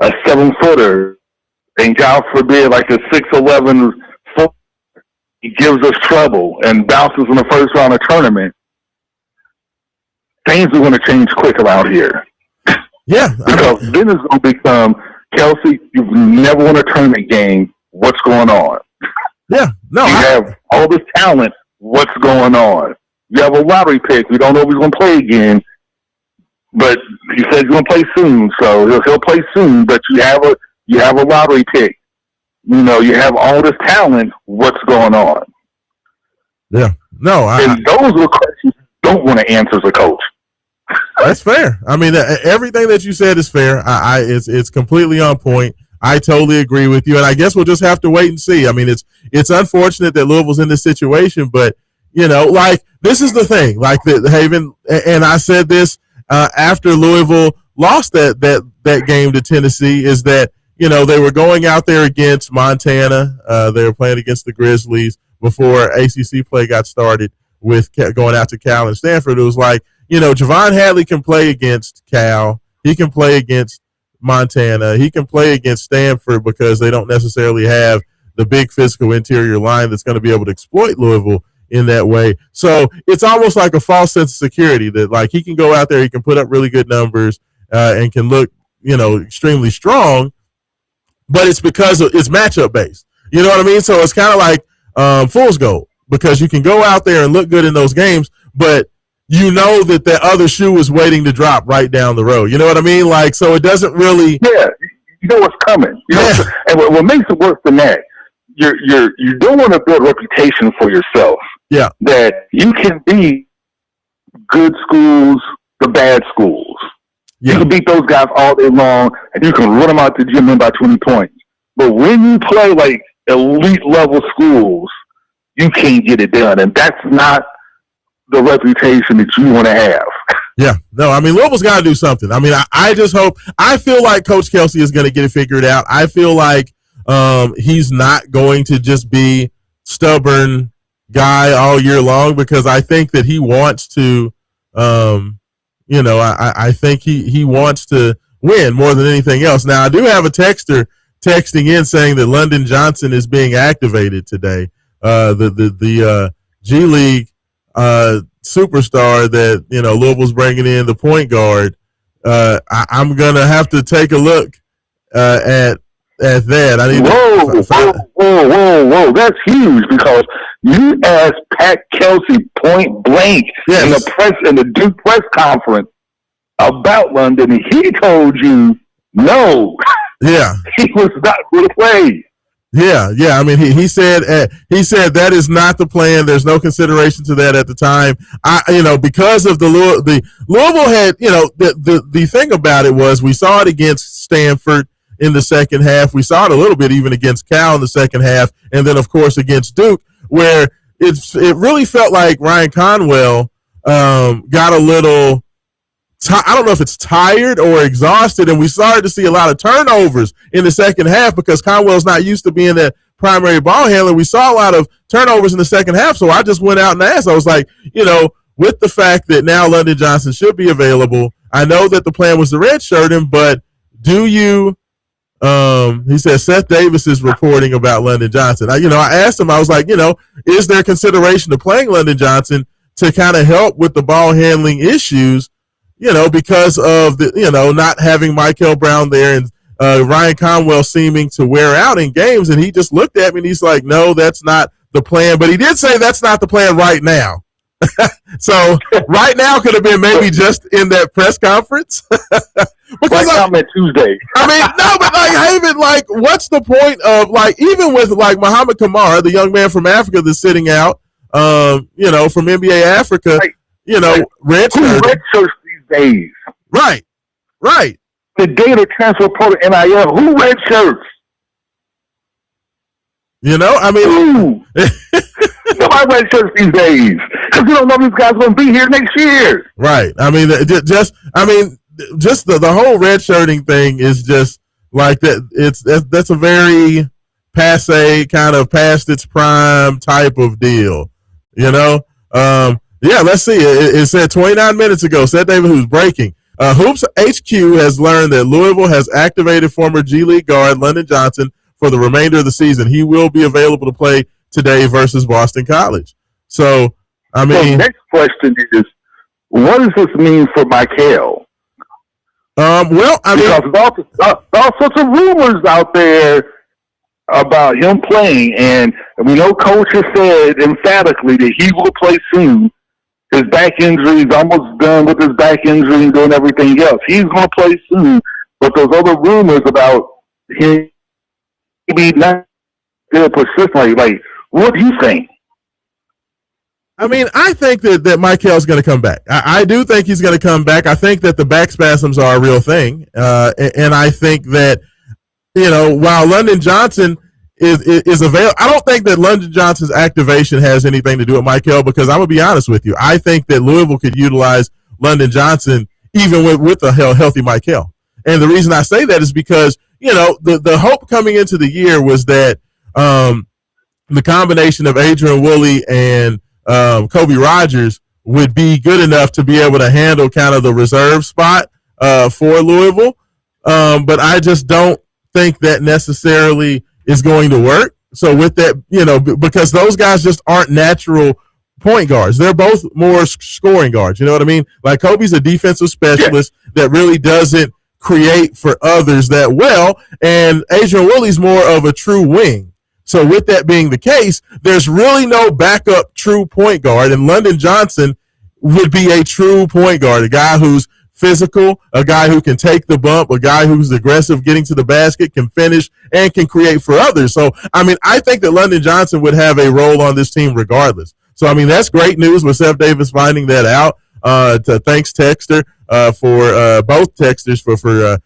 a 7-footer, and God forbid, like a 6'11" foot, he gives us trouble and bounces in the first round of tournament, things are going to change quick around here. Yeah. Because then it's going to become, Kelsey, you've never won a tournament game. What's going on? Yeah. No. You have all this talent. What's going on? You have a lottery pick. We don't know if he's going to play again, but he said he's going to play soon, so he'll play soon. But you have a lottery pick. You know, you have all this talent. What's going on? Yeah. No. And those are questions you don't want to answer as a coach. That's fair. I mean, everything that you said is fair. It's completely on point. I totally agree with you, and I guess we'll just have to wait and see. I mean, it's unfortunate that Louisville's in this situation, but you know, like this is the thing. Like the Haven, and I said this after Louisville lost that game to Tennessee, is that you know they were going out there against Montana. They were playing against the Grizzlies before ACC play got started with going out to Cal and Stanford. It was like, you know, Javon Hadley can play against Cal. He can play against Montana. He can play against Stanford because they don't necessarily have the big physical interior line that's going to be able to exploit Louisville in that way. So it's almost like a false sense of security that like he can go out there, he can put up really good numbers and can look, you know, extremely strong, but it's because it's matchup based. You know what I mean? So it's kind of like fool's gold because you can go out there and look good in those games, but you know that other shoe is waiting to drop right down the road. You know what I mean? Like, so it doesn't really. Yeah, you know what's coming. You know, and what makes it worse than that, you don't want to build a reputation for yourself. Yeah, that you can beat good schools, the bad schools. Yeah. You can beat those guys all day long, and you can run them out the gym in by 20 points. But when you play like elite level schools, you can't get it done, and that's not the reputation that you want to have. Yeah, no, I mean, Louisville's got to do something. I mean, I just hope, I feel like Coach Kelsey is going to get it figured out. I feel like he's not going to just be stubborn guy all year long because I think that he wants to, you know, I think he wants to win more than anything else. Now, I do have a texter texting in saying that London Johnson is being activated today. The G League superstar that, you know, Louisville's bringing in, the point guard. I'm gonna have to take a look at that. I need whoa! That's huge because you asked Pat Kelsey point blank in the Duke press conference about London, and he told you no. Yeah, he was not going to play. Yeah. I mean, he said that is not the plan. There's no consideration to that at the time. You know, because of the Louisville had, you know, the thing about it was we saw it against Stanford in the second half. We saw it a little bit even against Cal in the second half, and then of course against Duke, where it really felt like Ryan Conwell got a little. I don't know if it's tired or exhausted, and we started to see a lot of turnovers in the second half because Conwell's not used to being that primary ball handler. We saw a lot of turnovers in the second half, so I just went out and asked. I was like, you know, with the fact that now London Johnson should be available, I know that the plan was to redshirt him, but do you he said Seth Davis is reporting about London Johnson. I asked him, I was like, you know, is there consideration to playing London Johnson to kind of help with the ball handling issues? You know, because of the, you know, not having Michael Brown there and Ryan Conwell seeming to wear out in games. And he just looked at me and he's like, no, that's not the plan. But he did say that's not the plan right now. So right now could have been maybe just in that press conference. Because I'm at Tuesday. I mean, no, but like, Haven, like, what's the point of, like, even with like Muhammad Kamara, the young man from Africa that's sitting out, you know, from NBA Africa, you know, redshirts days. Right. The day of the transfer portal NIL, who red shirts? You know, I mean, nobody red shirts these days because you don't know these guys going to be here next year. Right. I mean, just the whole red shirting thing is just like that. That's a very passe, kind of past its prime type of deal. You know. Yeah, let's see. It said 29 minutes ago, Seth Davis, who's breaking. Hoops HQ has learned that Louisville has activated former G League guard London Johnson for the remainder of the season. He will be available to play today versus Boston College. So, I mean, so next question is, what does this mean for Michael? Well, I mean, because there's all sorts of rumors out there about him playing, and we know Coach has said emphatically that he will play soon. His back injury is almost done with his back injury and doing everything else. He's going to play soon, but those other rumors about him maybe not still persistently, like, what do you think? I mean, I think that Michael's going to come back. I do think he's going to come back. I think that the back spasms are a real thing. And I think that, while London Johnson is available, I don't think that London Johnson's activation has anything to do with Michael, because I'm going to be honest with you. I think that Louisville could utilize London Johnson even with a healthy Michael. And the reason I say that is because, the hope coming into the year was that the combination of Adrian Woolley and Kobe Rogers would be good enough to be able to handle kind of the reserve spot for Louisville. But I just don't think that necessarily is going to work. So with that, because those guys just aren't natural point guards. They're both more scoring guards. You know what I mean? Like Kobe's a defensive specialist that really doesn't create for others that well. And Adrian Woolley's more of a true wing. So with that being the case, there's really no backup true point guard, and London Johnson would be a true point guard, a guy who's physical, a guy who can take the bump, a guy who's aggressive getting to the basket, can finish, and can create for others. So, I mean, I think that London Johnson would have a role on this team regardless. So, I mean, that's great news with Seth Davis finding that out. Thanks, Texter, for both Texters for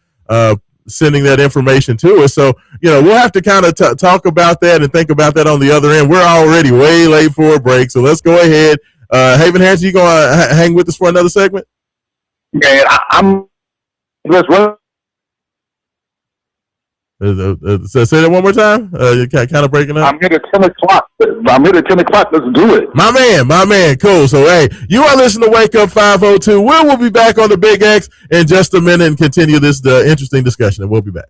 sending that information to us. So, we'll have to kind of talk about that and think about that on the other end. We're already way late for a break, so let's go ahead. Haven Hanson, you going to hang with us for another segment? Man, I'm let's run. Say that one more time. You're kind of breaking up. I'm here at 10 o'clock. Let's do it. My man. Cool. So, hey, you are listening to Wake Up 502. We'll be back on the Big X in just a minute and continue this interesting discussion. And we'll be back.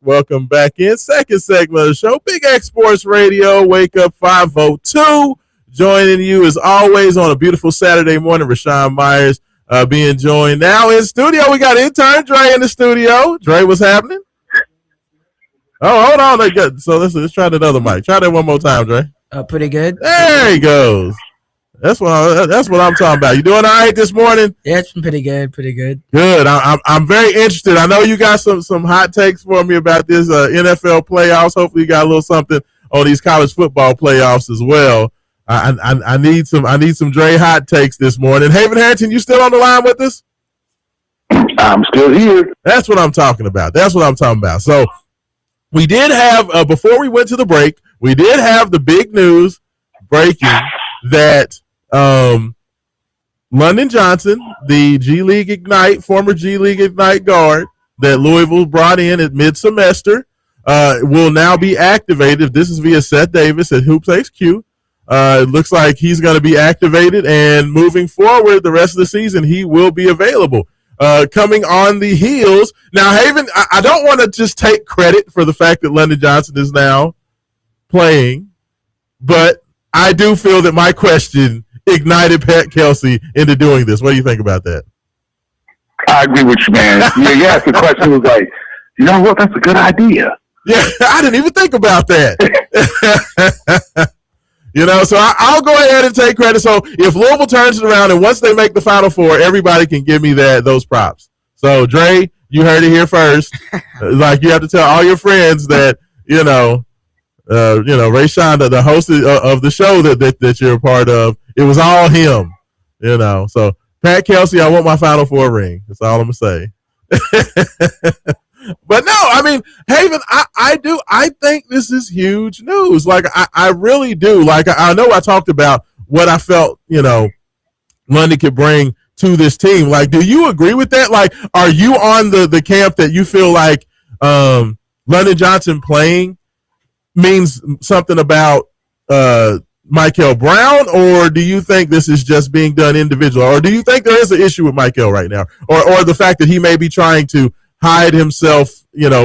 Welcome back in. Second segment of the show, Big X Sports Radio, Wake Up 502. Joining you as always on a beautiful Saturday morning, Raashaan Myers being joined now in studio. We got intern Dre in the studio. Dre, what's happening? Oh, hold on. So let's try another mic. Try that one more time, Dre. Pretty good. There he goes. That's what I'm talking about. You doing all right this morning? Yeah, it's been pretty good. Good. I'm very interested. I know you got some hot takes for me about this NFL playoffs. Hopefully, you got a little something on these college football playoffs as well. I need some Dre hot takes this morning. Haven Harrington, you still on the line with us? I'm still here. That's what I'm talking about. So we did have before we went to the break, we did have the big news breaking that London Johnson, the former G League Ignite guard that Louisville brought in at mid-semester, will now be activated. This is via Seth Davis at Hoops HQ. It looks like he's going to be activated, and moving forward the rest of the season, he will be available. Coming on the heels. Now, Haven, I don't want to just take credit for the fact that London Johnson is now playing, but I do feel that my question ignited Pat Kelsey into doing this. What do you think about that? I agree with you, man. You asked the question, was like, you know what? That's a good idea. Yeah, I didn't even think about that. So I'll go ahead and take credit. So if Louisville turns it around and once they make the Final Four, everybody can give me those props. So Dre, you heard it here first. Like you have to tell all your friends that Raashaan, the host of the show that you're a part of, it was all him. So Pat Kelsey, I want my Final Four ring. That's all I'm gonna say. But no, I mean, Haven, I think this is huge news. Like, I really do. Like, I know I talked about what I felt, London could bring to this team. Like, do you agree with that? Like, are you on the camp that you feel like London Johnson playing means something about Michael Brown, or do you think this is just being done individual? Or do you think there is an issue with Michael right now? Or the fact that he may be trying to hide himself,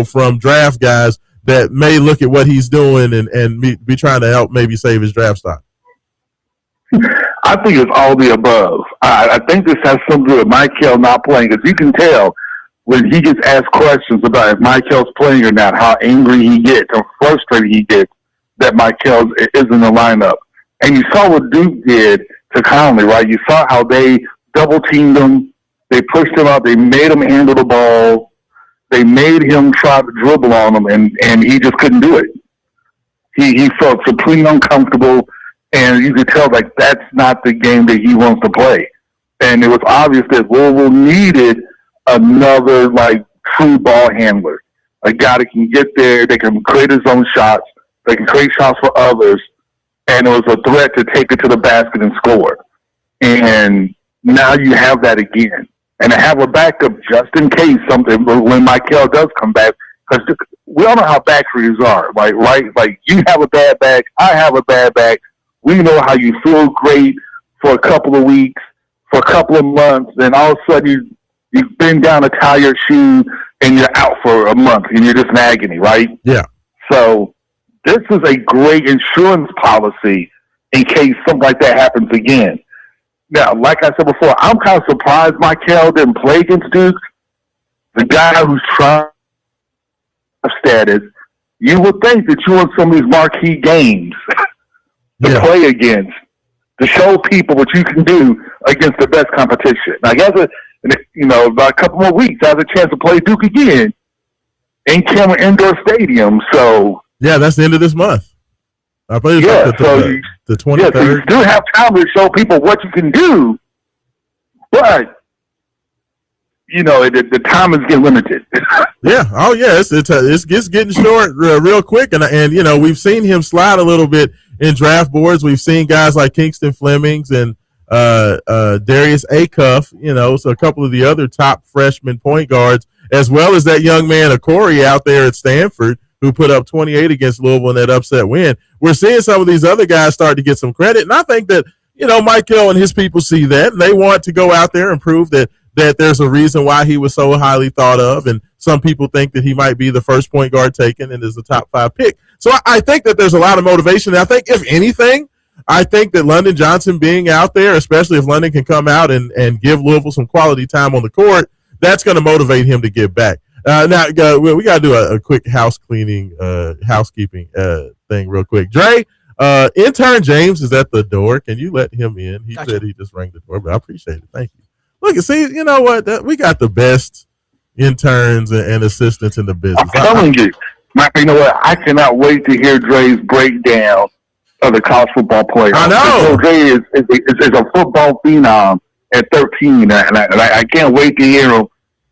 from draft guys that may look at what he's doing and be trying to help maybe save his draft stock? I think it's all the above. I think this has something to do with Michael not playing, because you can tell when he gets asked questions about if Michael's playing or not, how angry he gets or frustrated he gets that Michael is in the lineup. And you saw what Duke did to Conley, right? You saw how they double-teamed him. They pushed him out. They made him handle the ball. They made him try to dribble on him, and he just couldn't do it. He felt supremely uncomfortable, and you could tell, like, that's not the game that he wants to play. And it was obvious that Louisville needed another, like, true ball handler, a guy that can get there, they can create his own shots, they can create shots for others, and it was a threat to take it to the basket and score. And now you have that again. And to have a backup just in case something, when Michael does come back, because we all know how back injuries are, right? Like, you have a bad back, I have a bad back. We know how you feel great for a couple of weeks, for a couple of months, then all of a sudden you bend down to tie your shoe and you're out for a month and you're just in agony, right? Yeah. So this is a great insurance policy in case something like that happens again. Now, like I said before, I'm kind of surprised Michael didn't play against Duke. The guy who's trying status, you would think that you want some of these marquee games to play against, to show people what you can do against the best competition. Now, about a couple more weeks, I have a chance to play Duke again in Cameron Indoor Stadium. So yeah, that's the end of this month. I believe the 23rd. So you still have time to show people what you can do, but the time is getting limited. Yeah. Oh, yeah. It's getting short real quick, and we've seen him slide a little bit in draft boards. We've seen guys like Kingston Flemings and Darius Acuff, so a couple of the other top freshman point guards, as well as that young man Okori out there at Stanford, who put up 28 against Louisville in that upset win. We're seeing some of these other guys start to get some credit, and I think that, Michael and his people see that, and they want to go out there and prove that that there's a reason why he was so highly thought of, and some people think that he might be the first point guard taken and is a top 5 pick. So I think that there's a lot of motivation. And I think, if anything, I think that London Johnson being out there, especially if London can come out and give Louisville some quality time on the court, that's going to motivate him to get back. Now, we got to do a quick housekeeping thing real quick. Dre, intern James is at the door. Can you let him in? He said he just rang the door, but I appreciate it. Thank you. Look, see, you know what? We got the best interns and assistants in the business. I'm telling you. You know what? I cannot wait to hear Dre's breakdown of the college football playoffs. I know. Dre is a football phenom at 13, and I can't wait to hear him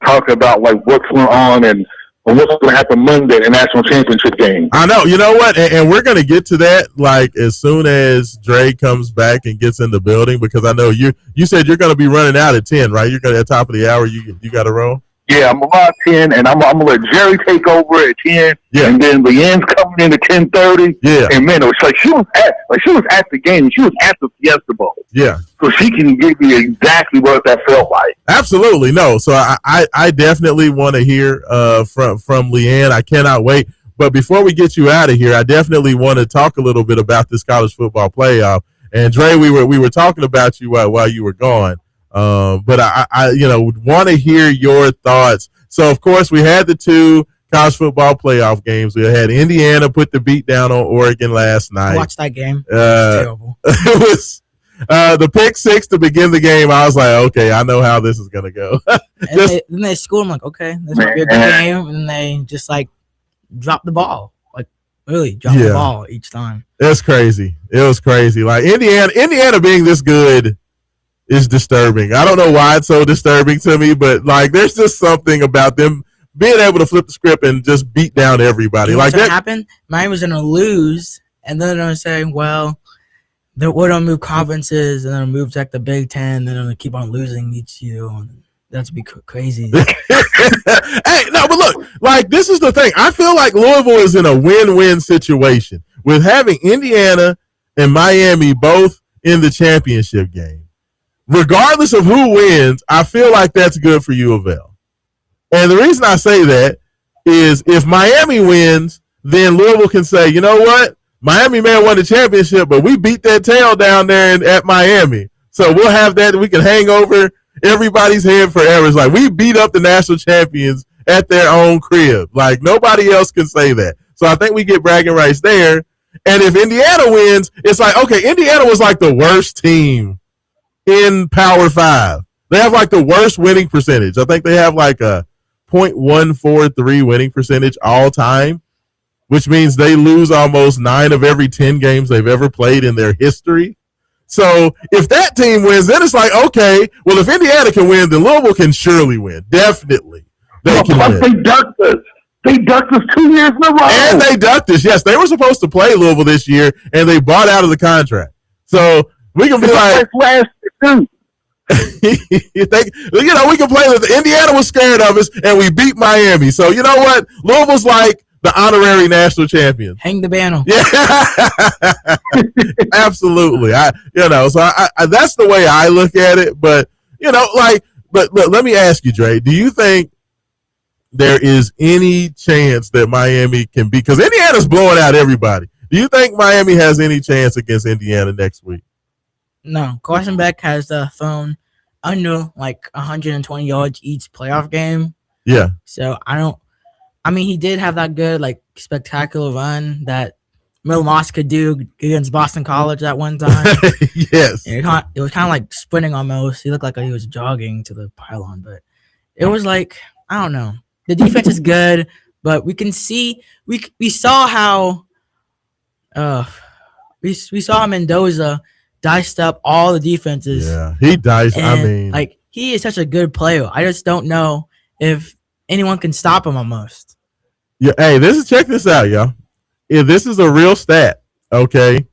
talk about like what's going on and what's going to happen Monday in the national championship game. I know. You know what? And we're going to get to that like as soon as Dre comes back and gets in the building, because I know you said you're going to be running out at 10, right? You're going to at the top of the hour. You got to roll. Yeah, I'm about 10, and I'm gonna let Jerry take over at 10. Yeah, and then Leanne's coming in at 10:30. Yeah, and man, it was like she was at the game. She was at the Fiesta Bowl. Yeah, so she can give you exactly what that felt like. Absolutely, no. So I definitely want to hear from Leanne. I cannot wait. But before we get you out of here, I definitely want to talk a little bit about this college football playoff. And Dre, we were talking about you while you were gone. But I want to hear your thoughts. So of course we had the 2 college football playoff games. We had Indiana put the beat down on Oregon last night. I watched that game. It was terrible. It was the pick 6 to begin the game. I was like, okay, I know how this is gonna go. Then they scored. I'm like, okay, this might be a good game. And then they just like dropped the ball, like really dropped the ball each time. It's crazy. It was crazy. Like Indiana being this good is disturbing. I don't know why it's so disturbing to me, but like there's just something about them being able to flip the script and just beat down everybody. Like that happened. Miami was gonna lose, and then they're gonna say, "Well, we're gonna move conferences, and then move to like the Big Ten, and then they're gonna keep on losing each year." And that's be crazy. Hey, no, but look, like this is the thing. I feel like Louisville is in a win-win situation with having Indiana and Miami both in the championship game. Regardless of who wins, I feel like that's good for U of L. And the reason I say that is if Miami wins, then Louisville can say, you know what? Miami man won the championship, but we beat that tail down there at Miami. So we'll have that. We can hang over everybody's head forever. It's like we beat up the national champions at their own crib. Like nobody else can say that. So I think we get bragging rights there. And if Indiana wins, it's like, okay, Indiana was like the worst team in Power 5. They have like the worst winning percentage. I think they have like a .143 winning percentage all time, which means they lose almost 9 of every 10 games they've ever played in their history. So if that team wins, then it's like, okay, well, if Indiana can win, then Louisville can surely win. Definitely. They can win. They ducked us. They ducked us 2 years in a row. And they ducked us. Yes, they were supposed to play Louisville this year, and they bought out of the contract. So we can be like, we can play with Indiana was scared of us, and we beat Miami. So you know what? Louisville's like the honorary national champion. Hang the banner. Yeah, absolutely. So that's the way I look at it. But but let me ask you, Dre. Do you think there is any chance that Miami can be? Because Indiana's blowing out everybody. Do you think Miami has any chance against Indiana next week? No, Carson Beck has thrown under like 120 yards each playoff game. Yeah. So he did have that good, like, spectacular run that Mil Moss could do against Boston College at one time. Yes. It was kind of like sprinting almost. He looked like he was jogging to the pylon, but it was like, I don't know. The defense is good, but we can see we saw how we saw Mendoza diced up all the defenses. Yeah, he diced. Like, he is such a good player. I just don't know if anyone can stop him almost. Yeah. Hey, check this out, y'all. If this is a real stat, okay?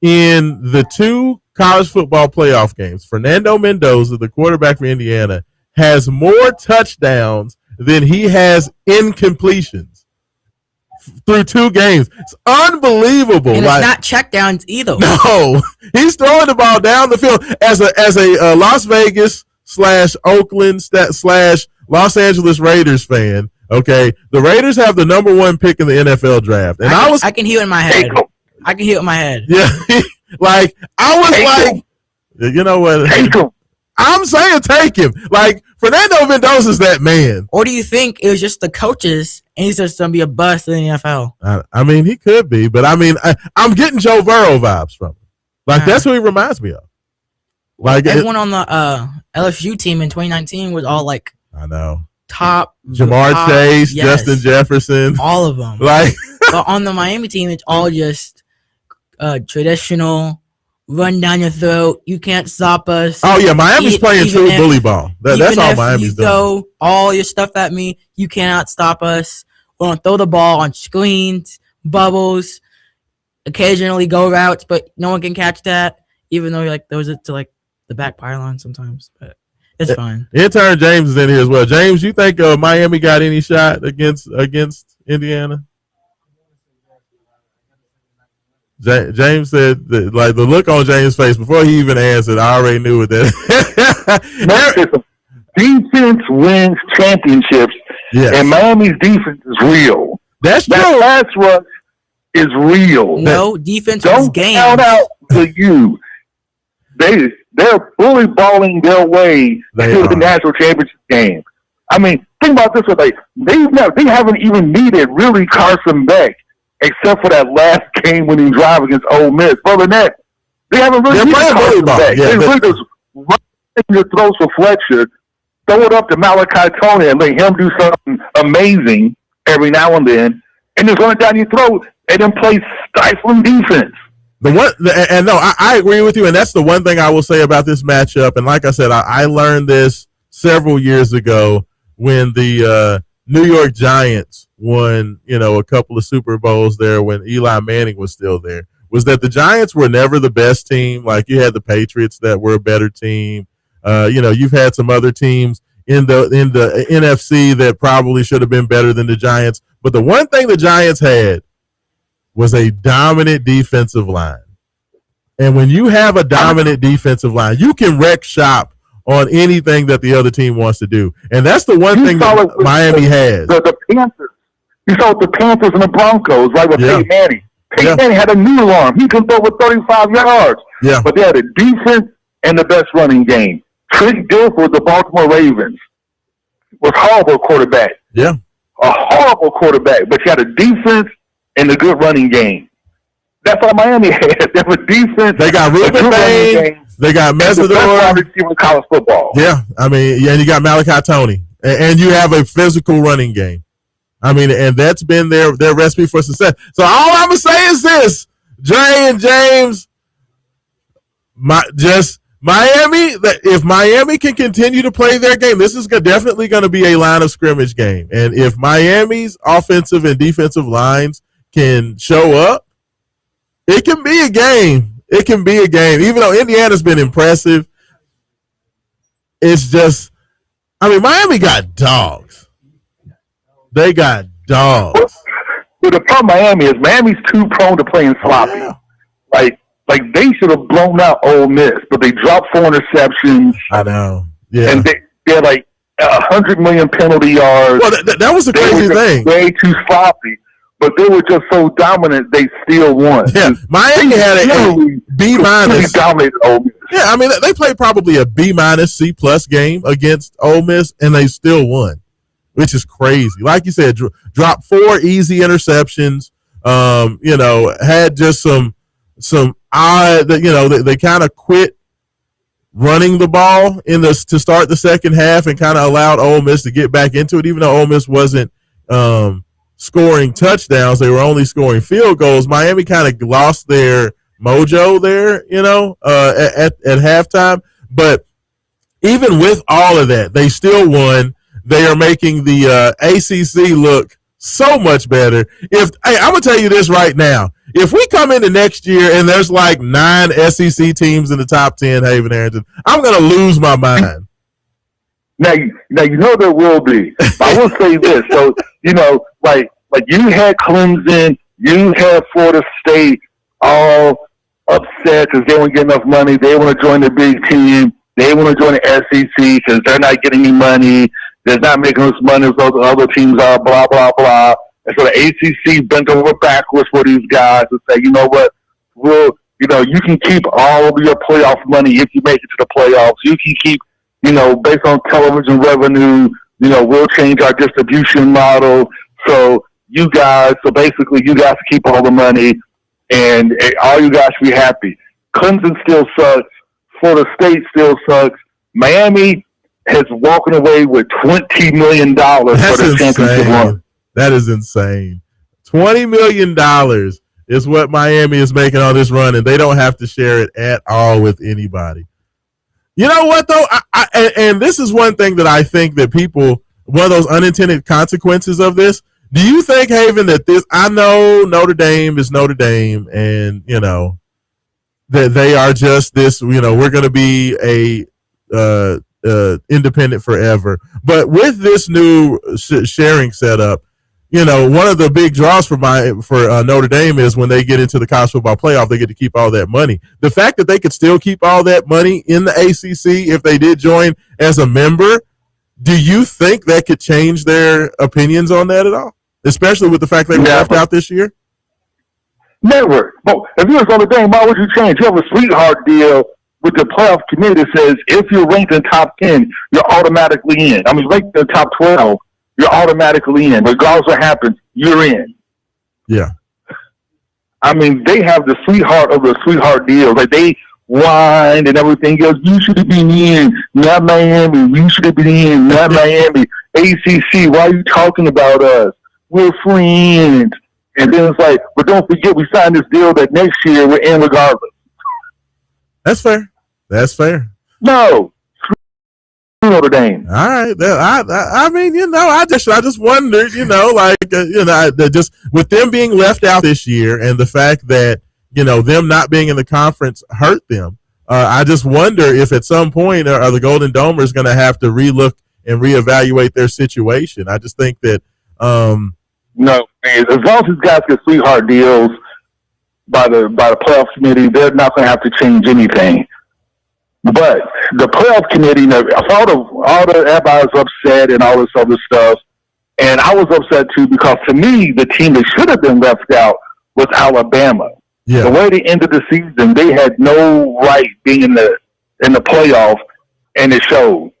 In the 2 college football playoff games, Fernando Mendoza, the quarterback for Indiana, has more touchdowns than he has incompletions through 2 games. It's unbelievable. And it's not checkdowns either. No, he's throwing the ball down the field as a Las Vegas / Oakland / Los Angeles Raiders fan, okay, the Raiders have the number 1 pick in the NFL draft. And I can hear it in my head. I can hear it in my head. Yeah. Like, I was like, you know what? Take him. I'm saying take him. Like, Fernando Mendoza's that man. Or do you think it was just the coaches and he's just going to be a bust in the NFL? I mean, he could be, but I mean, I'm getting Joe Burrow vibes from him. Like, that's who he reminds me of. Like, everyone on the LSU team in 2019 was all like, I know, top Jamar Chase, yes, Justin Jefferson, all of them. Like, but on the Miami team, it's all just traditional. Run down your throat. You can't stop us. Oh yeah, Miami's playing true bully ball. That's all Miami's doing. Throw all your stuff at me, you cannot stop us. We're gonna throw the ball on screens, bubbles, occasionally go routes, but no one can catch that. Even though like throws it to like the back pylon sometimes, but it's fine. Intern James is in here as well. James, you think Miami got any shot against Indiana? James said that, like, the look on James' face before he even answered, I already knew it. That defense wins championships, and Miami's defense is real. That's true. That pass rush is real. No, defense don't games. Count out the U. They're fully balling their way to the national championship game. I mean, think about this way: they haven't even needed really Carson Beck, except for that last game when he drive against Ole Miss. Other than that, they haven't really needed Carson Beck. They really just run your throws for Fletcher, throw it up to Malachi Tony, and let him do something amazing every now and then, and just run it down your throat, and then play stifling defense. I agree with you, and that's the one thing I will say about this matchup. And like I said, I learned this several years ago when the New York Giants won, a couple of Super Bowls there when Eli Manning was still there, was that the Giants were never the best team. Like, you had the Patriots that were a better team. You've had some other teams in the NFC that probably should have been better than the Giants. But the one thing the Giants had was a dominant defensive line. And when you have a dominant defensive line, you can wreck shop on anything that the other team wants to do. And that's the one thing that Miami has. The Panthers. You saw the Panthers and the Broncos, right, with Peyton Manning. Peyton Manning had a new arm. He can throw for 35 yards. Yeah. But they had a defense and the best running game. Trent Dilfer, the Baltimore Ravens, was horrible quarterback. Yeah. A horrible quarterback. But you had a defense and a good running game. That's all Miami had. They have a defense. They got Ruben Bain. They got Mesidor. In college football. Yeah, I mean, and you got Malachi Tony, and you have a physical running game. I mean, and that's been their recipe for success. So all I'm gonna say is this: Dre and James, Miami. If Miami can continue to play their game, this is definitely going to be a line of scrimmage game. And if Miami's offensive and defensive lines can show up, it can be a game. It can be a game. Even though Indiana's been impressive, it's just, I mean, Miami got dogs. They got dogs. But the problem Miami's too prone to playing sloppy. Oh, yeah. Like they should have blown out Ole Miss, but they dropped 4 interceptions. I know. Yeah. And they're like 100 million penalty yards. Well, that was the crazy thing. Way too sloppy. But they were just so dominant, they still won. Yeah, Miami had a B-. Dominated Ole Miss. Yeah, I mean, they played probably a B-, C+ game against Ole Miss, and they still won, which is crazy. Like you said, dropped 4 easy interceptions. Had just some odd, they kind of quit running the ball to start the second half and kind of allowed Ole Miss to get back into it, even though Ole Miss wasn't scoring touchdowns. They were only scoring field goals. Miami kind of lost their mojo there, at halftime. But even with all of that, they still won. They are making the ACC look so much better. I'm going to tell you this right now. If we come into next year and there's like 9 SEC teams in the top 10, Haven Harrington, I'm going to lose my mind. Now there will be. I will say this. So, like you had Clemson, you had Florida State all upset because they won't get enough money. They want to join the big team. They want to join the SEC because they're not getting any money. They're not making as money as those other teams are, blah, blah, blah. And so the ACC bent over backwards for these guys and say, you know what, you can keep all of your playoff money if you make it to the playoffs. You can keep, based on television revenue, we'll change our distribution model. So basically you guys keep all the money and all you guys should be happy. Clemson still sucks. Florida State still sucks. Miami is walking away with $20 million for the championship run. That is insane. $20 million is what Miami is making on this run, and they don't have to share it at all with anybody. You know what, though? And this is one thing that I think that one of those unintended consequences of this. Do you think, Haven, that I know Notre Dame is Notre Dame, and, that they are just this, we're going to be independent forever. But with this new sharing setup, one of the big draws for Notre Dame is when they get into the college football playoff, they get to keep all that money. The fact that they could still keep all that money in the ACC if they did join as a member, do you think that could change their opinions on that at all? Especially with the fact they were left out this year? Never. But if you was Notre Dame, why would you change? You have a sweetheart deal with the playoff committee that says if you're ranked in the top 10, you're automatically in. I mean, ranked in the top 12, you're automatically in. Regardless of what happens, you're in. Yeah. I mean, they have the sweetheart of the sweetheart deal. Like, they whine and everything else. You should have been in, not Miami. You should have been in, not Miami. ACC, why are you talking about us? We're friends. And then it's like, but don't forget, we signed this deal that next year we're in regardless. That's fair. That's fair. No. Notre Dame. All right. I mean, I just wondered, just with them being left out this year and the fact that, them not being in the conference hurt them. I just wonder if at some point are the Golden Domers going to have to relook and reevaluate their situation. I just think that, no, as long as these guys get sweetheart deals by the playoff committee, they're not going to have to change anything. But the playoff committee, everybody was upset and all this other stuff, and I was upset too because to me, the team that should have been left out was Alabama. Yeah. The way they ended the season, they had no right being in the playoff, and it showed.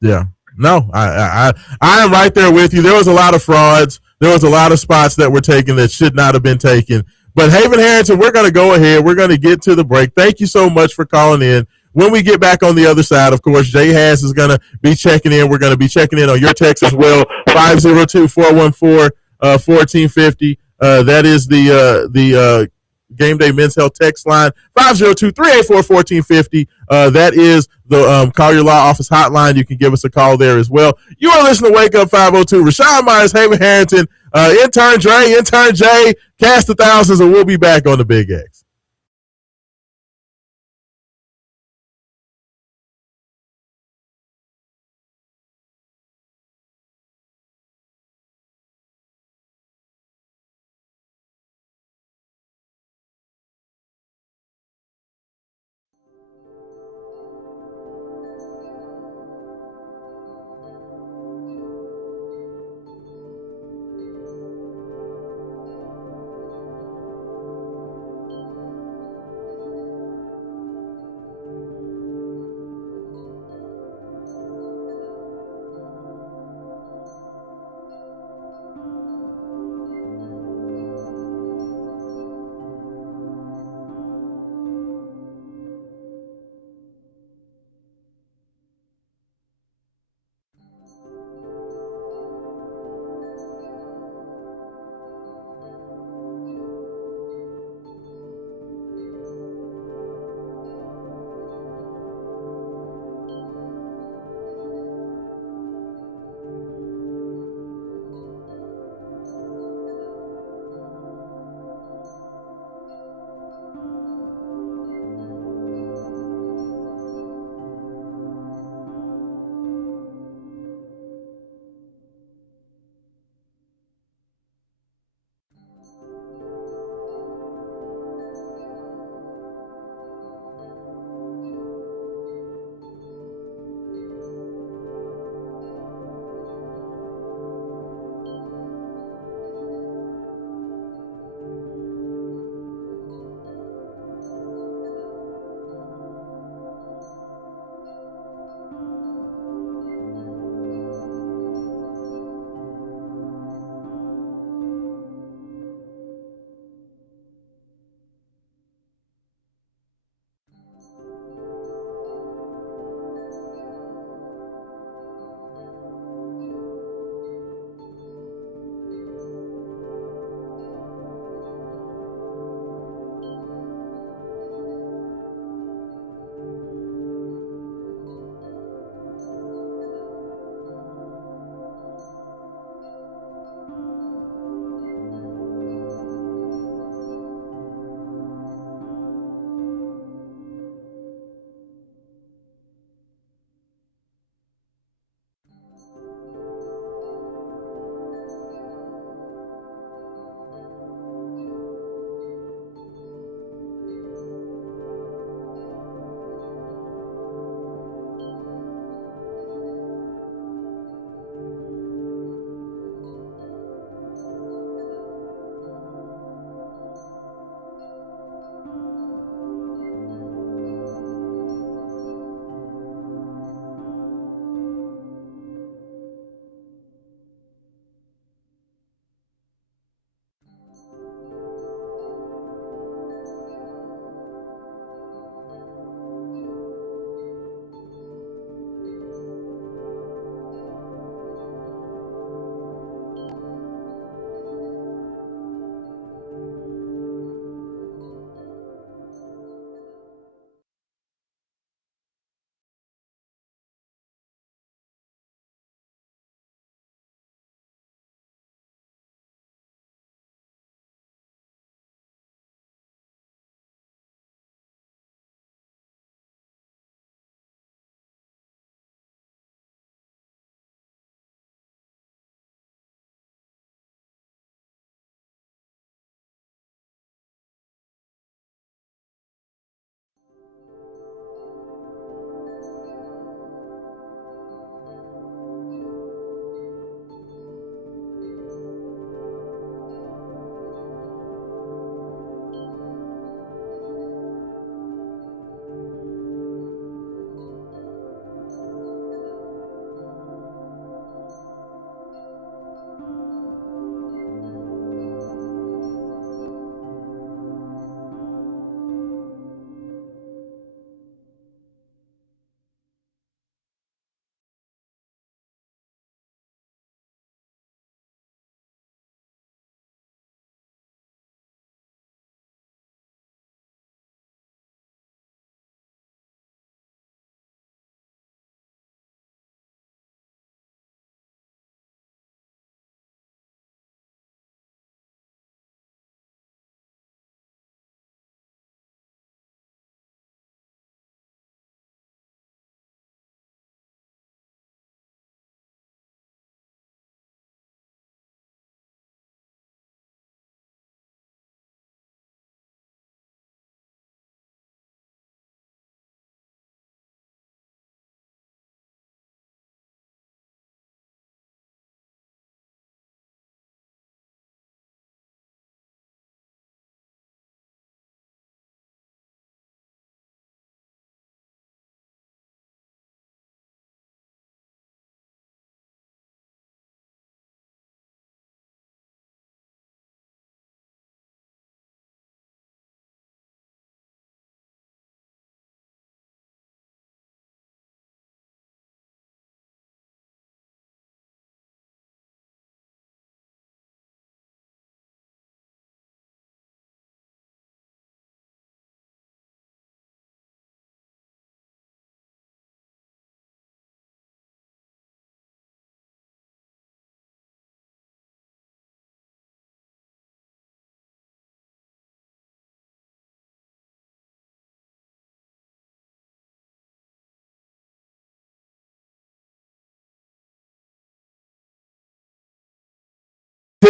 Yeah. No, I am right there with you. There was a lot of frauds. There was a lot of spots that were taken that should not have been taken. But Haven Harrington, we're going to go ahead. We're going to get to the break. Thank you so much for calling in. When we get back on the other side, of course, Jay Hass is going to be checking in. We're going to be checking in on your text as well. 502-414-1450. That is the Game Day Men's Health text line. 502-384-1450. That is the Call Your Law Office hotline. You can give us a call there as well. You are listening to Wake Up 502. Raashaan Myers, Haven Harrington, intern Dre, intern Jay, cast the thousands, and we'll be back on the Big X.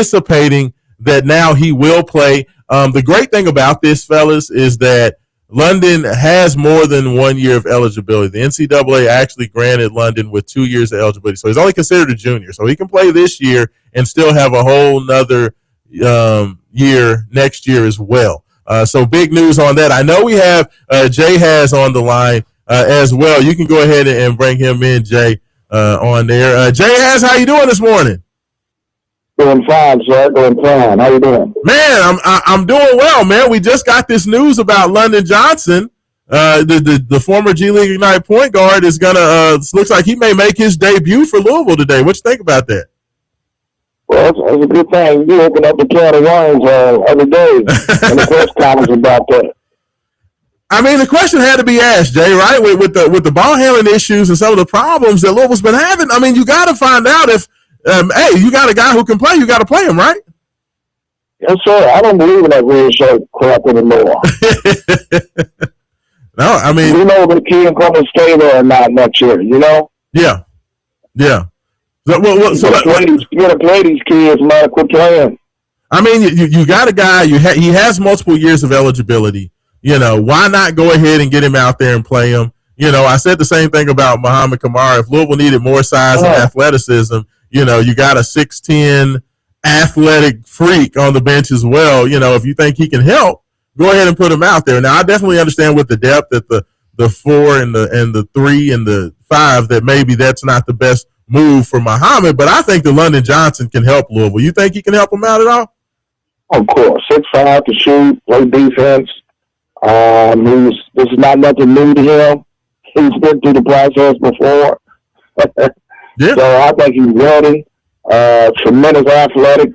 anticipating that now he will play. The great thing about this, fellas, is that London has more than 1 year of eligibility. The NCAA actually granted London with 2 years of eligibility. So he's only considered a junior. So he can play this year and still have a whole nother year next year as well. So big news on that. I know we have Jay Has on the line as well. You can go ahead and bring him in, Jay, on there. Jay Has, how you doing this morning? Doing fine, sir. Doing fine. How you doing? Man, I'm doing well, man. We just got this news about London Johnson. The former G League Ignite point guard is gonna looks like he may make his debut for Louisville today. What you think about that? Well, it's a good thing. You open up the can of worms every day in the press conference about that. I mean, the question had to be asked, Jay, right? With the ball handling issues and some of the problems that Louisville's been having. I mean, you got to find out if, hey, you got a guy who can play. You got to play him, right? Yes, sir. I don't believe in that red shirt crap anymore. No, I mean, you know the kid going to stay there or not next year. You know? Yeah. So, you got to play these kids, man. Quit playing. I mean, you got a guy. He has multiple years of eligibility. You know, why not go ahead and get him out there and play him? You know, I said the same thing about Muhammad Kamara. If Louisville needed more size and athleticism, you know, you got a 6'10" athletic freak on the bench as well. You know, if you think he can help, go ahead and put him out there. Now, I definitely understand with the depth that the 4 and the 3 and the 5 that maybe that's not the best move for Muhammad, but I think the London Johnson can help Louisville. You think he can help him out at all? Of course, 6'5" to shoot, play defense. This is not nothing new to him. He's been through the process before. Yeah. So I think he's ready. Tremendous athletic.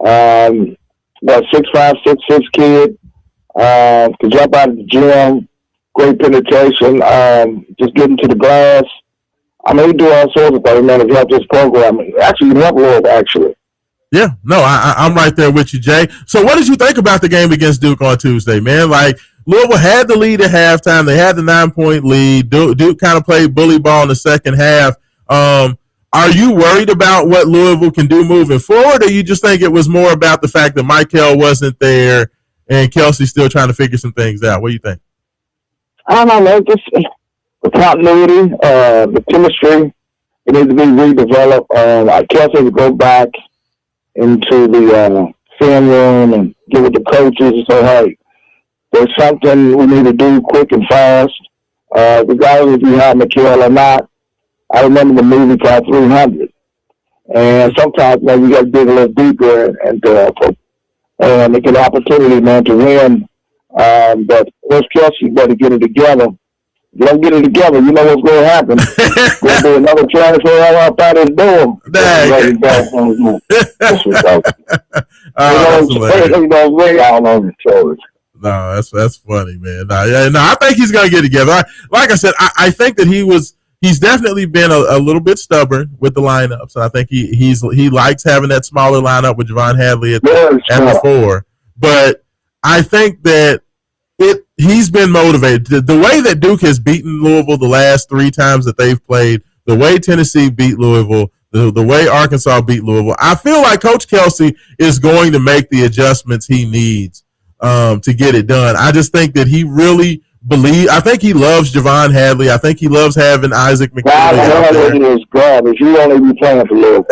That 6'5", 6'6" kid. Can jump out of the gym. Great penetration. Just getting to the glass. I mean, he do all sorts of things, man, to help this program. Actually, he can help a little, actually. Yeah, no, I'm right there with you, Jay. So what did you think about the game against Duke on Tuesday, man? Like, Louisville had the lead at halftime. They had the 9-point lead. Duke kind of played bully ball in the second half. Are you worried about what Louisville can do moving forward, or you just think it was more about the fact that Michael wasn't there and Kelsey's still trying to figure some things out? What do you think? I don't know, man. Just the continuity, the chemistry, it needs to be redeveloped. Kelsey would go back into the film room and get with the coaches and say, hey, there's something we need to do quick and fast. Regardless if you have Michael or not. I remember the movie called 300. And sometimes, man, you got to dig a little deeper and get an opportunity, man, to win. But once Kelsey better get it together. If you don't get it together, you know what's going to happen. Going to be another transfer out out his door. No, that's funny, man. No, I think he's gonna get together. Like I said, I think that he's definitely been a little bit stubborn with the lineups. I think he likes having that smaller lineup with Javon Hadley at the 4. But I think that he's been motivated. The way that Duke has beaten Louisville the last 3 times that they've played, the way Tennessee beat Louisville, the way Arkansas beat Louisville, I feel like Coach Kelsey is going to make the adjustments he needs to get it done. I just think that he really I think he loves Javon Hadley. I think he loves having Isaac McKinley out there. Is garbage. You won't be playing for Louisville.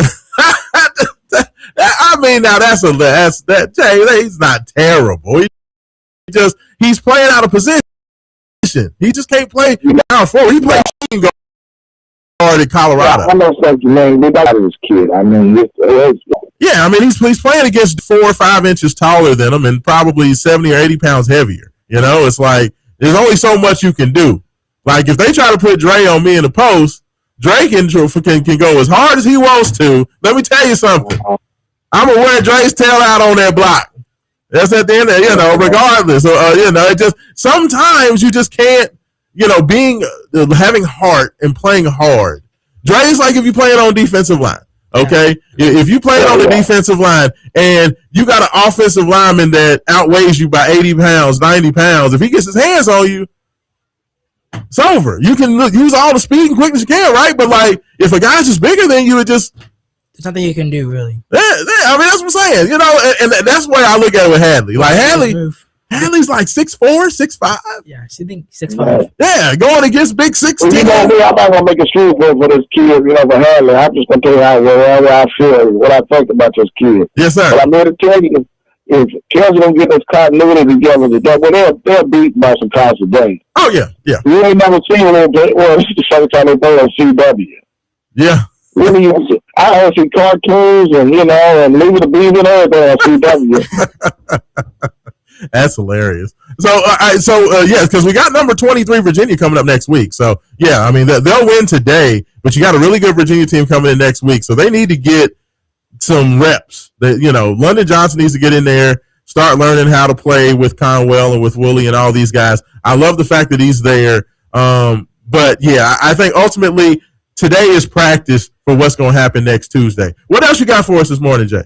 I mean, now that Jay, he's not terrible. He's playing out of position. He just can't play down forward. He plays guard at Colorado. I know something, man. They got this kid. I mean, yeah, I mean, he's playing against 4 or 5 inches taller than him and probably 70 or 80 pounds heavier. You know, it's like there's only so much you can do. Like if they try to put Dre on me in the post, Dre can go as hard as he wants to. Let me tell you something. I'm gonna wear Dre's tail out on that block. That's at the end of, regardless. It just sometimes you just can't, having heart and playing hard. Dre's like if you play it on defensive line. Okay, if you play it on the defensive line and you got an offensive lineman that outweighs you by 80 pounds, 90 pounds, if he gets his hands on you, it's over. You can use all the speed and quickness you can, right? But like if a guy's just bigger than you, it just There's nothing you can do, really. Yeah, I mean, that's what I'm saying. You know, and that's why I look at it with Hadley. Like, Hadley's like 6'4", 6'5". Yeah, she think 6'5". Yeah, going against big 6'10". Well, you know me, I'm not gonna make a excuse for this kid, you know, for Hadley. I'm just gonna tell you how I feel, what I think about this kid. Yes, sir. But I'm here to tell you, if Kelsey don't get this continuity together, they'll beat by some times today. Oh yeah. You ain't never seen them. Well, this is the first time they play on CW. Yeah. Really, I heard see cartoons and and Leave It to Beaver and everything on CW. That's hilarious. So, yes, because we got number 23 Virginia coming up next week. So, yeah, I mean, they'll win today, but you got a really good Virginia team coming in next week. So they need to get some reps. London Johnson needs to get in there, start learning how to play with Conwell and with Woolley and all these guys. I love the fact that he's there. But, yeah, I think ultimately today is practice for what's going to happen next Tuesday. What else you got for us this morning, Jay?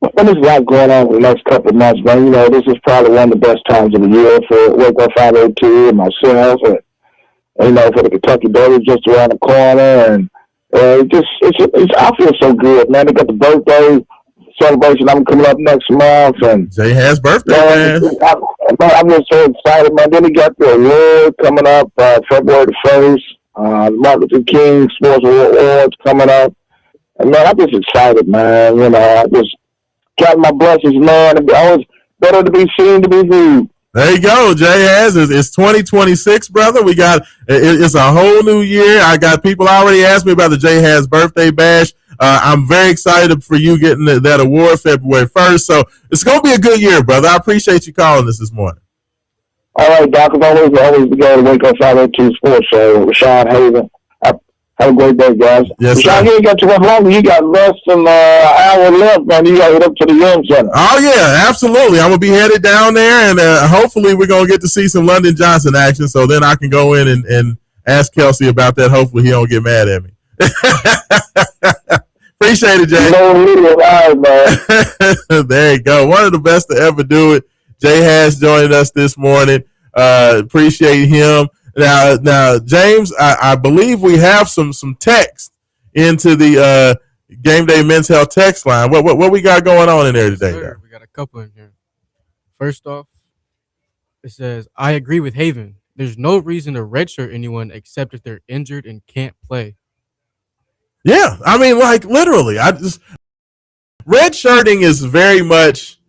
Well, there's a lot going on in the next couple of months, man. This is probably one of the best times of the year for Waco 502 and myself, and for the Kentucky Derby just around the corner, and I feel so good, man. They got the birthday celebration. I'm coming up next month, and Jay has birthday, man. I'm just so excited, man. Then he got the award coming up February the 1st. Martin Luther King Sports Awards coming up, and man, I'm just excited, man. I just count my blessings, man. It's always better to be seen to be viewed. There you go. Jay has it's 2026, brother. It's a whole new year. I got people already asked me about the Jay Has birthday bash. I'm very excited for you getting that award February 1st. So it's going to be a good year, brother. I appreciate you calling us this morning. All right, Doc. As always, the guy to Wake Up 502 Sports Show, Raashaan Haven. Have a great day, guys. Yes, Raashaan, you ain't got too much longer. You got less than an hour left, man. You got to head up to the Young Center. Oh, yeah, absolutely. I'm going to be headed down there, and hopefully we're going to get to see some London Johnson action, so then I can go in and ask Kelsey about that. Hopefully he don't get mad at me. Appreciate it, Jay. There you go. One of the best to ever do it. Jay has joined us this morning. Appreciate him. Now, James, I believe we have some text into the Game Day Men's Health text line. What we got going on in there today? Sir, we got a couple in here. First off, it says, I agree with Haven. There's no reason to redshirt anyone except if they're injured and can't play. Yeah, I mean, like literally, redshirting is very much,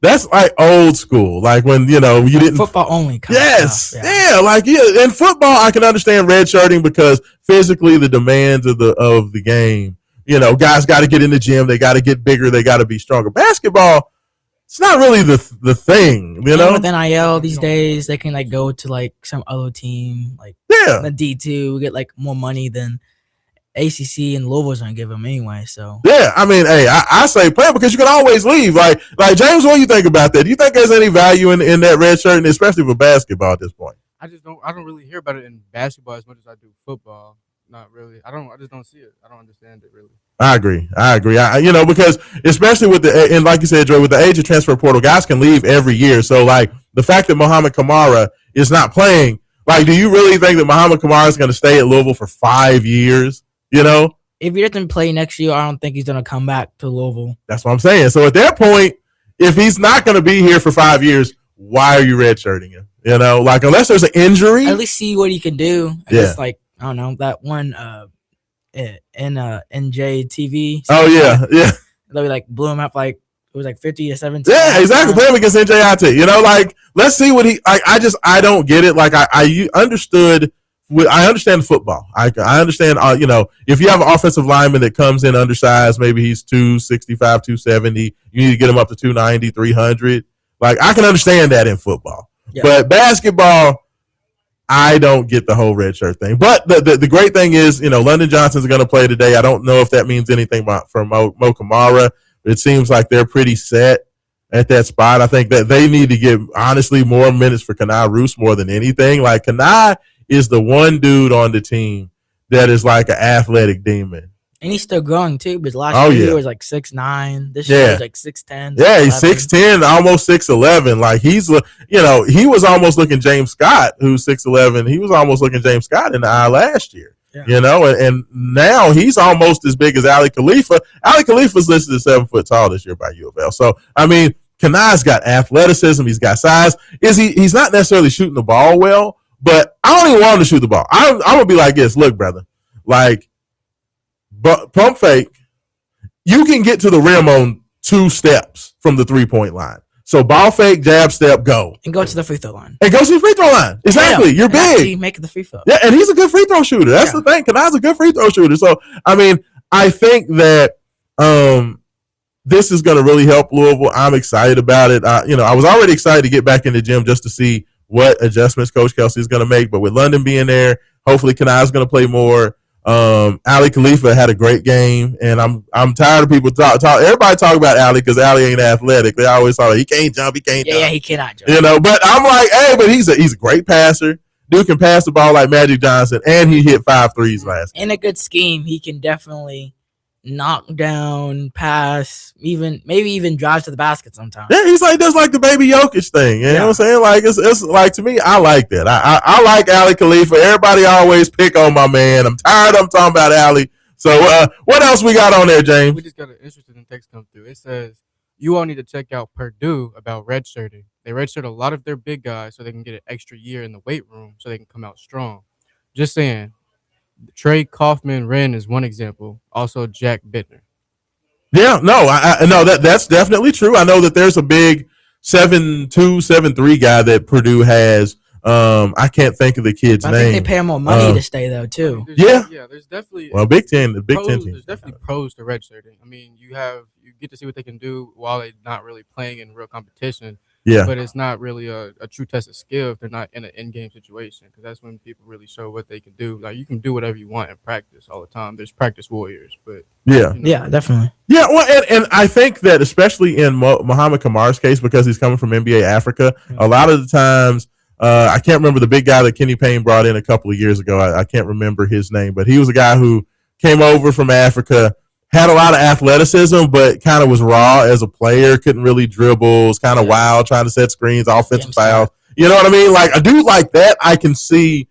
that's like old school. Like when, you didn't football only. Yes. Yeah. Like, in football, I can understand redshirting because physically the demands of the game, guys got to get in the gym. They got to get bigger. They got to be stronger. Basketball, it's not really the thing, With NIL these days, they can go to some other team, the D2, get more money than ACC and Louisville's gonna give them anyway. So yeah, I mean, hey, I say play because you can always leave. Like James, what do you think about that? Do you think there's any value in that red shirt, and especially for basketball at this point? I don't really hear about it in basketball as much as I do football. Not really. I just don't see it. I don't understand it really. I agree. Because especially with and like you said, Dre, with the age of transfer portal, guys can leave every year. So the fact that Muhammad Kamara is not playing, do you really think that Muhammad Kamara is going to stay at Louisville for 5 years? If he doesn't play next year, I don't think he's going to come back to Louisville. That's what I'm saying. So at that point, if he's not going to be here for 5 years, why are you redshirting him? Unless there's an injury. At least see what he can do. I guess, I don't know, that one in NJ TV. Oh, yeah. They blew him up it was 50 to 17. Yeah, exactly. Play him against NJIT. Let's see what I don't get it. I understood. I understand football. I understand, if you have an offensive lineman that comes in undersized, maybe he's 265, 270, you need to get him up to 290, 300. I can understand that in football. Yeah. But basketball, I don't get the whole red shirt thing. But the great thing is, London Johnson's going to play today. I don't know if that means anything for Mo Kamara. It seems like they're pretty set at that spot. I think that they need to get, honestly, more minutes for Kenai Roos more than anything. Kenai is the one dude on the team that is like an athletic demon. And he's still growing too, because last year he was 6'9". This year he's 6'10". Yeah, he's 6'10", almost 6'11". He's, he was almost looking James Scott, who's 6'11". He was almost looking James Scott in the eye last year. you know, and now he's almost as big as Ali Khalifa. Ali Khalifa's listed as 7 foot tall this year by U of L. So, I mean, Kanai's got athleticism. He's got size. He's not necessarily shooting the ball well, but I don't even want him to shoot the ball. I'm going to be like this. Look, brother, like, pump fake, you can get to the rim on 2 steps from the 3-point line. So ball fake, jab step, go. And go to the free throw line. And go to the free throw line. Exactly. You're big. Make the free throw. Yeah, and he's a good free throw shooter. That's the thing. Kanai's a good free throw shooter. So, I mean, I think that this is going to really help Louisville. I'm excited about it. I was already excited to get back in the gym just to see what adjustments Coach Kelsey is going to make. But with London being there, hopefully Kanai's going to play more. Ali Khalifa had a great game, and I'm tired of people everybody talk about Ali because Ali ain't athletic. They always talk he can't jump, he can't jump. Yeah, he cannot jump. You know, but I'm like, hey, but he's a great passer. Dude can pass the ball like Magic Johnson, and he hit 5 threes last game. In a good scheme, he can definitely knock down, pass, maybe even drive to the basket sometimes. Yeah, he's like does like the baby Jokic thing. You know what I'm saying? Like it's like, to me, I like that. I like Ali Khalifa. Everybody always pick on my man. I'm tired of talking about Ali. So what else we got on there, James? We just got an interesting text come through. It says you all need to check out Purdue about redshirting. They redshirt a lot of their big guys so they can get an extra year in the weight room so they can come out strong. Just saying. Trey Kaufman-Wren is one example. Also, Jack Bittner. Yeah, no, I know that's definitely true. I know that there's a big 7'2", 7'3" guy that Purdue has. I can't think of the kid's name. I think they pay him more money to stay though too. There's definitely Big Ten, the Big Ten team. There's definitely pros to redshirting. I mean, you get to see what they can do while they're not really playing in real competition. Yeah, but it's not really a true test of skill if they're not in an in-game situation, because that's when people really show what they can do. Like, you can do whatever you want in practice all the time. There's practice warriors, but yeah, definitely. Yeah, well, and I think that especially in Muhammad Kamar's case, because he's coming from NBA Africa, a lot of the times, I can't remember the big guy that Kenny Payne brought in a couple of years ago. I can't remember his name, but he was a guy who came over from Africa, had a lot of athleticism, but kind of was raw as a player, couldn't really dribble, was kind of wild, trying to set screens, offensive fouls. You know what I mean? Like, a dude like that, I can see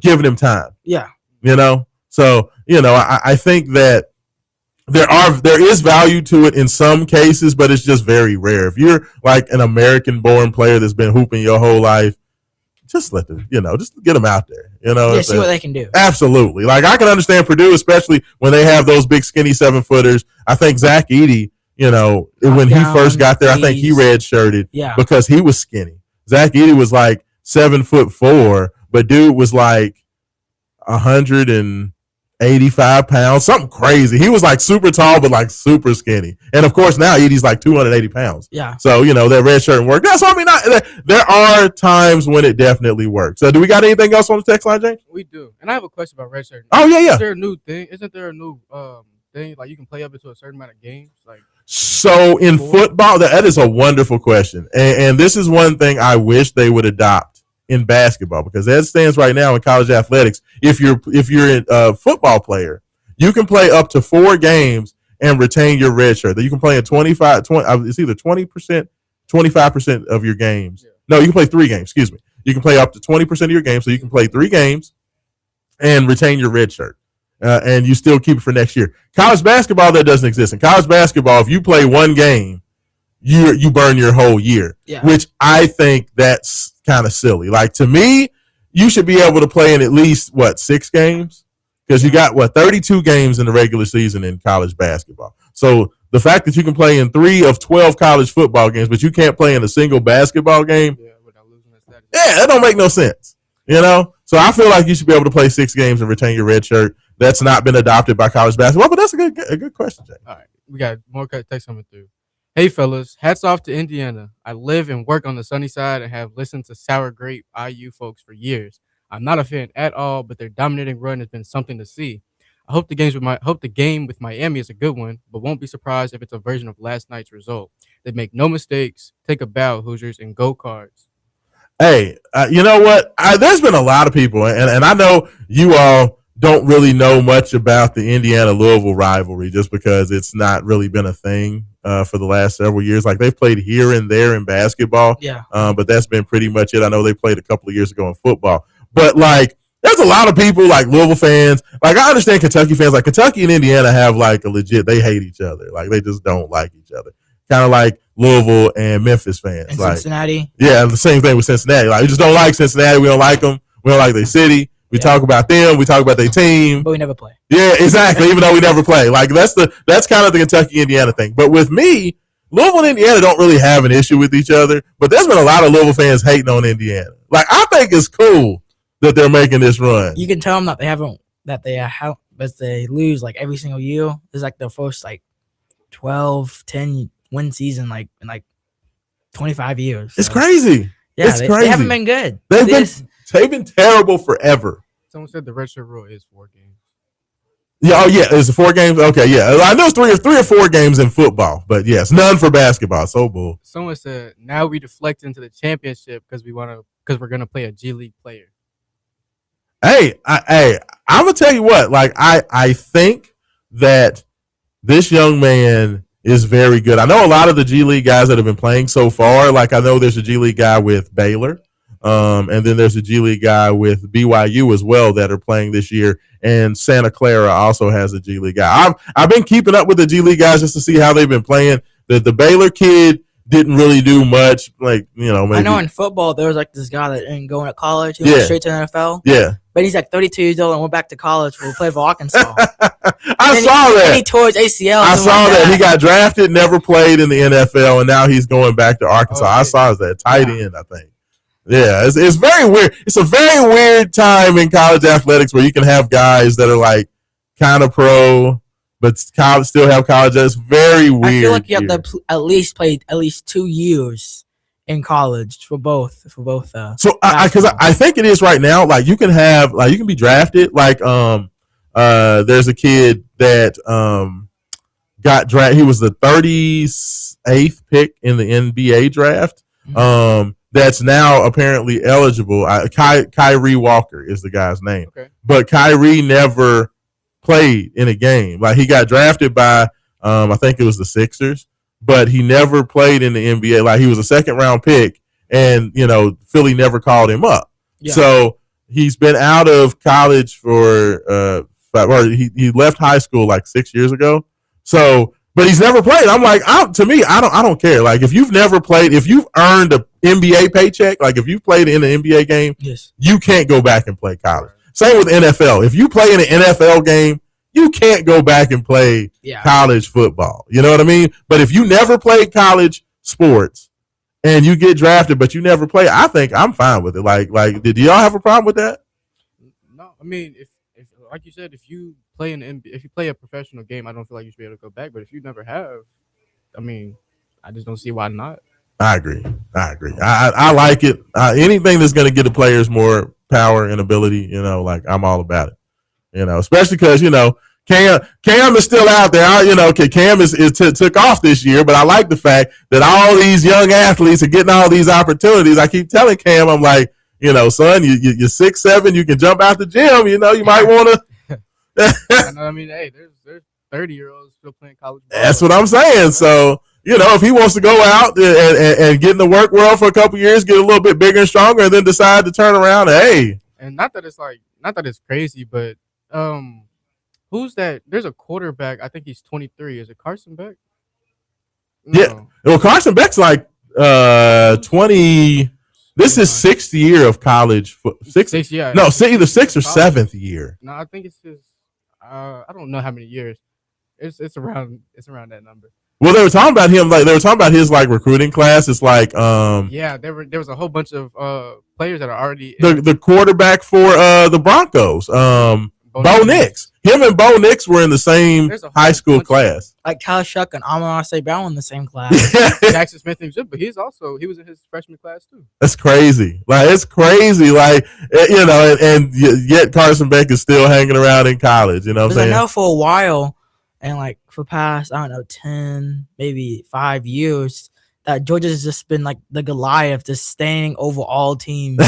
giving him time. Yeah. You know? So, I think that there is value to it in some cases, but it's just very rare. If you're like an American-born player that's been hooping your whole life, just let them, just get them out there. See what they can do. Absolutely. Like, I can understand Purdue, especially when they have those big, skinny 7-footers. I think Zach Edey, when he first got there, I think he redshirted because he was skinny. Zach Edey was like 7'4", but dude was like 185 pounds, something crazy. He was like super tall, but like super skinny. And of course, now Edie's like 280 pounds. Yeah. So, that red shirt worked. That's what I mean. There are times when it definitely works. So, do we got anything else on the text line, James? We do. And I have a question about red shirt. Oh, yeah. Is there a new thing? Isn't there a new thing? Like, you can play up into a certain amount of games? So, in football, that is a wonderful question. And this is one thing I wish they would adopt in basketball, because as it stands right now in college athletics, if you're a football player, you can play up to 4 games and retain your red shirt. You can play in 25, 20, it's either 20%, 25% of your games. Yeah. No, you can play 3 games. Excuse me. You can play up to 20% of your games, so you can play 3 games and retain your red shirt, and you still keep it for next year. College basketball, that doesn't exist. In college basketball, if you play 1 game, you burn your whole year, which I think that's kind of silly. Like, to me, you should be able to play in at least 6 games, because you got 32 games in the regular season in college basketball. So the fact that you can play in 3 of 12 college football games, but you can't play in a single basketball game, that don't make no sense. So I feel like you should be able to play 6 games and retain your red shirt. That's not been adopted by college basketball, but that's a good question, Jay. All right, we got more text coming through. Hey, fellas, hats off to Indiana. I live and work on the sunny side and have listened to Sour Grape IU folks for years. I'm not a fan at all, but their dominating run has been something to see. I hope the game with Miami is a good one, but won't be surprised if it's a version of last night's result. They make no mistakes. Take a bow, Hoosiers, and go Cards. Hey, you know what? There's been a lot of people, and I know you all don't really know much about the Indiana-Louisville rivalry just because it's not really been a thing for the last several years. Like, they've played here and there in basketball, but that's been pretty much it. I know they played a couple of years ago in football. But, like, there's a lot of people like Louisville fans. Like I understand Kentucky fans. Like Kentucky and Indiana have like a legit. They hate each other. Like they just don't like each other. Kind of like Louisville and Memphis fans. And like, Cincinnati. Yeah, the same thing with Cincinnati. Like we just don't like Cincinnati. We don't like them. We don't like their city. We talk about them. We talk about their team. But we never play. Yeah, exactly. Even though we never play. Like that's kind of the Kentucky Indiana thing. But with me, Louisville and Indiana don't really have an issue with each other. But there's been a lot of Louisville fans hating on Indiana. Like I think it's cool that they're making this run. You can tell them that but they lose like every single year. It's like the first like 12, 10 win season like in like 25 years. So. It's crazy. Yeah, it's they crazy. They haven't been good. They've been terrible forever. Someone said the redshirt rule is 4 games. Yeah, oh yeah, is it 4 games? Okay, yeah. I know it's 3 or 4 games in football, but yes, none for basketball. So bull. Someone said now we deflect into the championship because we're gonna play a G League player. Hey, I'm gonna tell you what. Like, I think that this young man is very good. I know a lot of the G League guys that have been playing so far. Like, I know there's a G League guy with Baylor, and then there's a G League guy with BYU as well that are playing this year. And Santa Clara also has a G League guy. I've been keeping up with the G League guys just to see how they've been playing. The Baylor kid didn't really do much. Like, maybe. I know in football there was like this guy that didn't go into college. He went straight to the NFL. Yeah. But he's like 32 years old and went back to college to play for Arkansas. I saw that. And he tore his ACL. I saw that. He got drafted, never played in the NFL, and now he's going back to Arkansas. I saw that tight end, I think. Yeah, it's very weird. It's a very weird time in college athletics where you can have guys that are like kind of pro, but still have college. It's very weird. I feel like you have to at least play at least 2 years in college for both. So because I think it is right now. Like you can be drafted. Like there's a kid that got drafted. He was the 38th pick in the NBA draft. Mm-hmm. That's now apparently eligible. Kyrie Walker is the guy's name. Okay. But Kyrie never played in a game. Like he got drafted by, I think it was the Sixers, but he never played in the NBA. Like he was a 2nd round pick, and Philly never called him up. Yeah. So he's been out of college for, or he left high school like 6 years ago. So. But he's never played. I'm like, I don't care. Like, if you've never played, if you've earned an NBA paycheck, like if you played in an NBA game, yes, you can't go back and play college. Same with NFL. If you play in an NFL game, you can't go back and play college football. You know what I mean? But if you never played college sports and you get drafted, but you never play, I think I'm fine with it. Like, did y'all have a problem with that? No, I mean, if like you said, if you play if you play a professional game, I don't feel like you should be able to go back. But if you never have, I mean, I just don't see why not. I agree. I like it. Anything that's going to get the players more power and ability, like I'm all about it. Especially because Cam is still out there. Cam took off this year, but I like the fact that all these young athletes are getting all these opportunities. I keep telling Cam, I'm like, son, you're 6'7", you can jump out the gym. You might want to. I mean, hey, there's 30-year-olds still playing college ball. That's what I'm saying. So, if he wants to go out and get in the work world for a couple years, get a little bit bigger and stronger, and then decide to turn around, hey. And not that it's crazy, but who's that? There's a quarterback. I think he's 23. Is it Carson Beck? No. Yeah. Well, Carson Beck's like 20. This is 6th year of college. Sixth, yeah. No, either 6th or 7th year. No, I think it's his. I don't know how many years. It's around that number. Well, they were talking about him. Like they were talking about his like recruiting class. It's like there was a whole bunch of players that are already the quarterback for the Broncos. Bo Nix. Him and Bo Nix were in the same high school class. Like Kyle Shuck and Amon St. Brown in the same class. Jackson Smith and but he was in his freshman class too. That's crazy. Like it's crazy. Like and yet Carson Beck is still hanging around in college. You know what I'm saying? I know for a while, and like for past 10, maybe 5 years, that Georgia's just been like the Goliath, just standing over all teams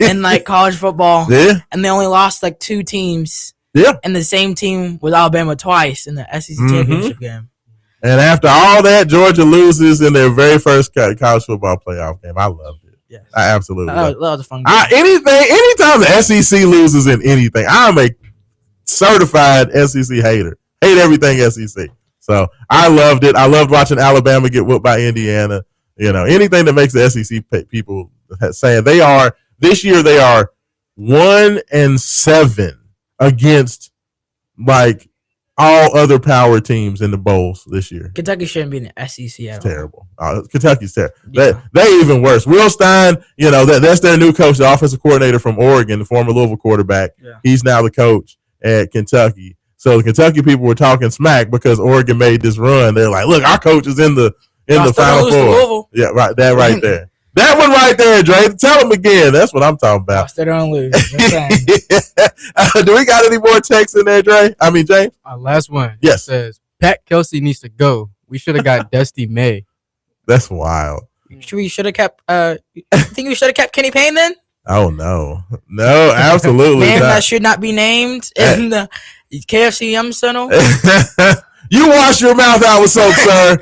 in like college football. Yeah. And they only lost like 2 teams. Yeah. And the same team with Alabama twice in the SEC championship game. And after all that, Georgia loses in their very first college football playoff game. I loved it. Yes. I absolutely. That was a fun game. Anytime the SEC loses in anything, I'm a certified SEC hater. Hate everything SEC. So I loved it. I loved watching Alabama get whooped by Indiana. Anything that makes the SEC people saying this year they are 1-7 against like all other power teams in the bowls this year. Kentucky shouldn't be in the SEC at all. Terrible. Kentucky's terrible. Yeah. They even worse. Will Stein, that's their new coach, the offensive coordinator from Oregon, the former Louisville quarterback. Yeah. He's now the coach at Kentucky. So the Kentucky people were talking smack because Oregon made this run. They're like, look, our coach is in the Final Four. Yeah, right. That right there. That one right there, Dre. Tell them again. That's what I'm talking about. They don't lose. Do we got any more texts in there, Dre? I mean, James? Last one. Yes. It says, Pat Kelsey needs to go. We should have got Dusty May. That's wild. We should have kept, I think we should have kept Kenny Payne then? Oh, no. No, absolutely Man, not. that should not be named in the KFC Yum Center. You wash your mouth out with soap, sir.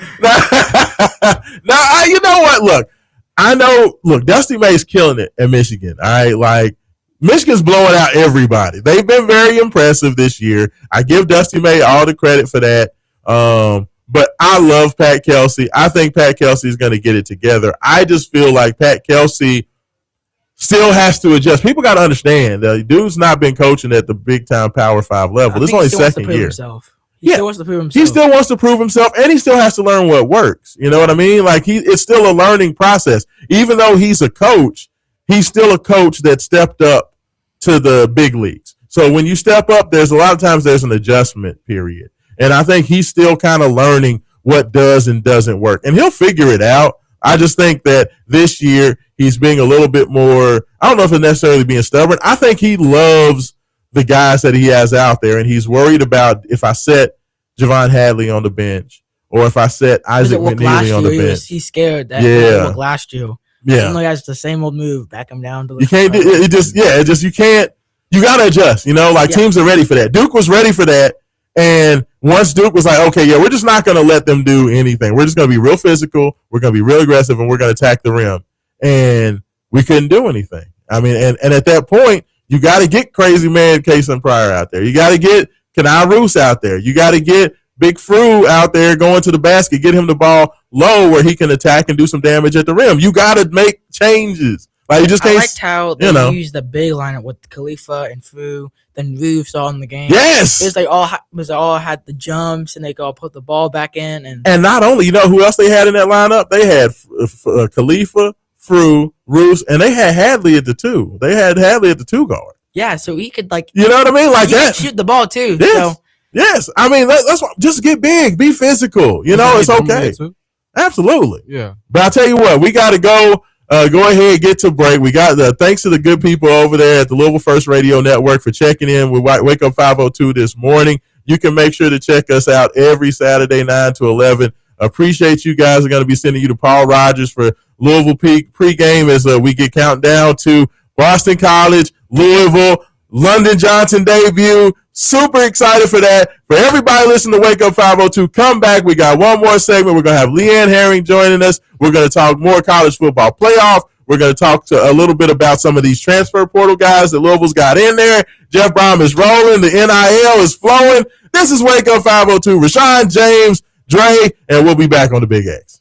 Now, you know what? Look, Dusty May's killing it at Michigan. All right, like Michigan's blowing out everybody. They've been very impressive this year. I give Dusty May all the credit for that. But I love Pat Kelsey. I think Pat Kelsey is going to get it together. I just feel like Pat Kelsey still has to adjust. People got to understand, the dude's not been coaching at the big-time Power 5 level. This is only second year. He still wants to prove himself. He still wants to prove himself, and he still has to learn what works. You know what I mean? Like, it's still a learning process. Even though he's a coach, he's still a coach that stepped up to the big leagues. So when you step up, there's a lot of times there's an adjustment period. And I think he's still kind of learning what does and doesn't work. And he'll figure it out. I just think that this year he's being a little bit more, I don't know if it's necessarily being stubborn. I think he loves the guys that he has out there, and he's worried about if I set Javon Hadley on the bench or if I set Isaac McNeely on the bench. He's scared that he'll look last year. Yeah. Even though he has the same old move, back him down. You can't do it. You can't. You got to adjust. Teams are ready for that. Duke was ready for that. And once Duke was like, okay, we're just not going to let them do anything. We're just going to be real physical. We're going to be real aggressive, and we're going to attack the rim. And we couldn't do anything. I mean, and at that point, you got to get crazy man Kason Pryor out there. You got to get Kenai Roos out there. You got to get Big Fru out there going to the basket, get him the ball low where he can attack and do some damage at the rim. You got to make changes. Like, you just can't. I liked how they used the big lineup with Khalifa and Fru, then Roos all in the game. Yes. Because they all had the jumps and they could all put the ball back in. And not only, who else they had in that lineup? They had Khalifa, Fru, Roos, and they had Hadley at the 2. They had Hadley at the 2 guard. Yeah, so he could you know what I mean? Like he that. Could shoot the ball too. Yes. So. Yes. I mean, that's what, just get big, be physical. It's okay. Absolutely. Yeah. But I'll tell you what, we got to go. Go ahead, get to break. We got thanks to the good people over there at the Louisville First Radio Network for checking in with Wake Up 502 this morning. You can make sure to check us out every Saturday, 9 to 11. Appreciate you guys. Are going to be sending you to Paul Rogers for Louisville pregame as we get count down to Boston College, Louisville, London Johnson debut. Super excited for that. For everybody listening to Wake Up 502, come back. We got one more segment. We're going to have Leanne Herring joining us. We're going to talk more college football playoff. We're going to talk a little bit about some of these transfer portal guys that Louisville's got in there. Jeff Brom is rolling. The NIL is flowing. This is Wake Up 502. Raashaan, James, Dre, and we'll be back on the Big X.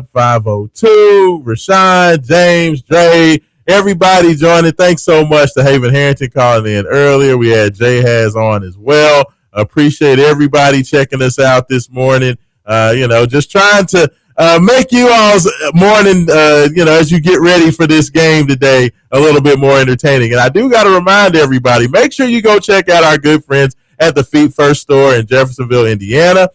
502, Raashaan, James, Dre, everybody joining. Thanks so much to Haven Harrington calling in earlier. We had Jay Has on as well. Appreciate everybody checking us out this morning. Just trying to make you all's morning, as you get ready for this game today, a little bit more entertaining. And I do got to remind everybody, make sure you go check out our good friends at the Feet First store in Jeffersonville, Indiana.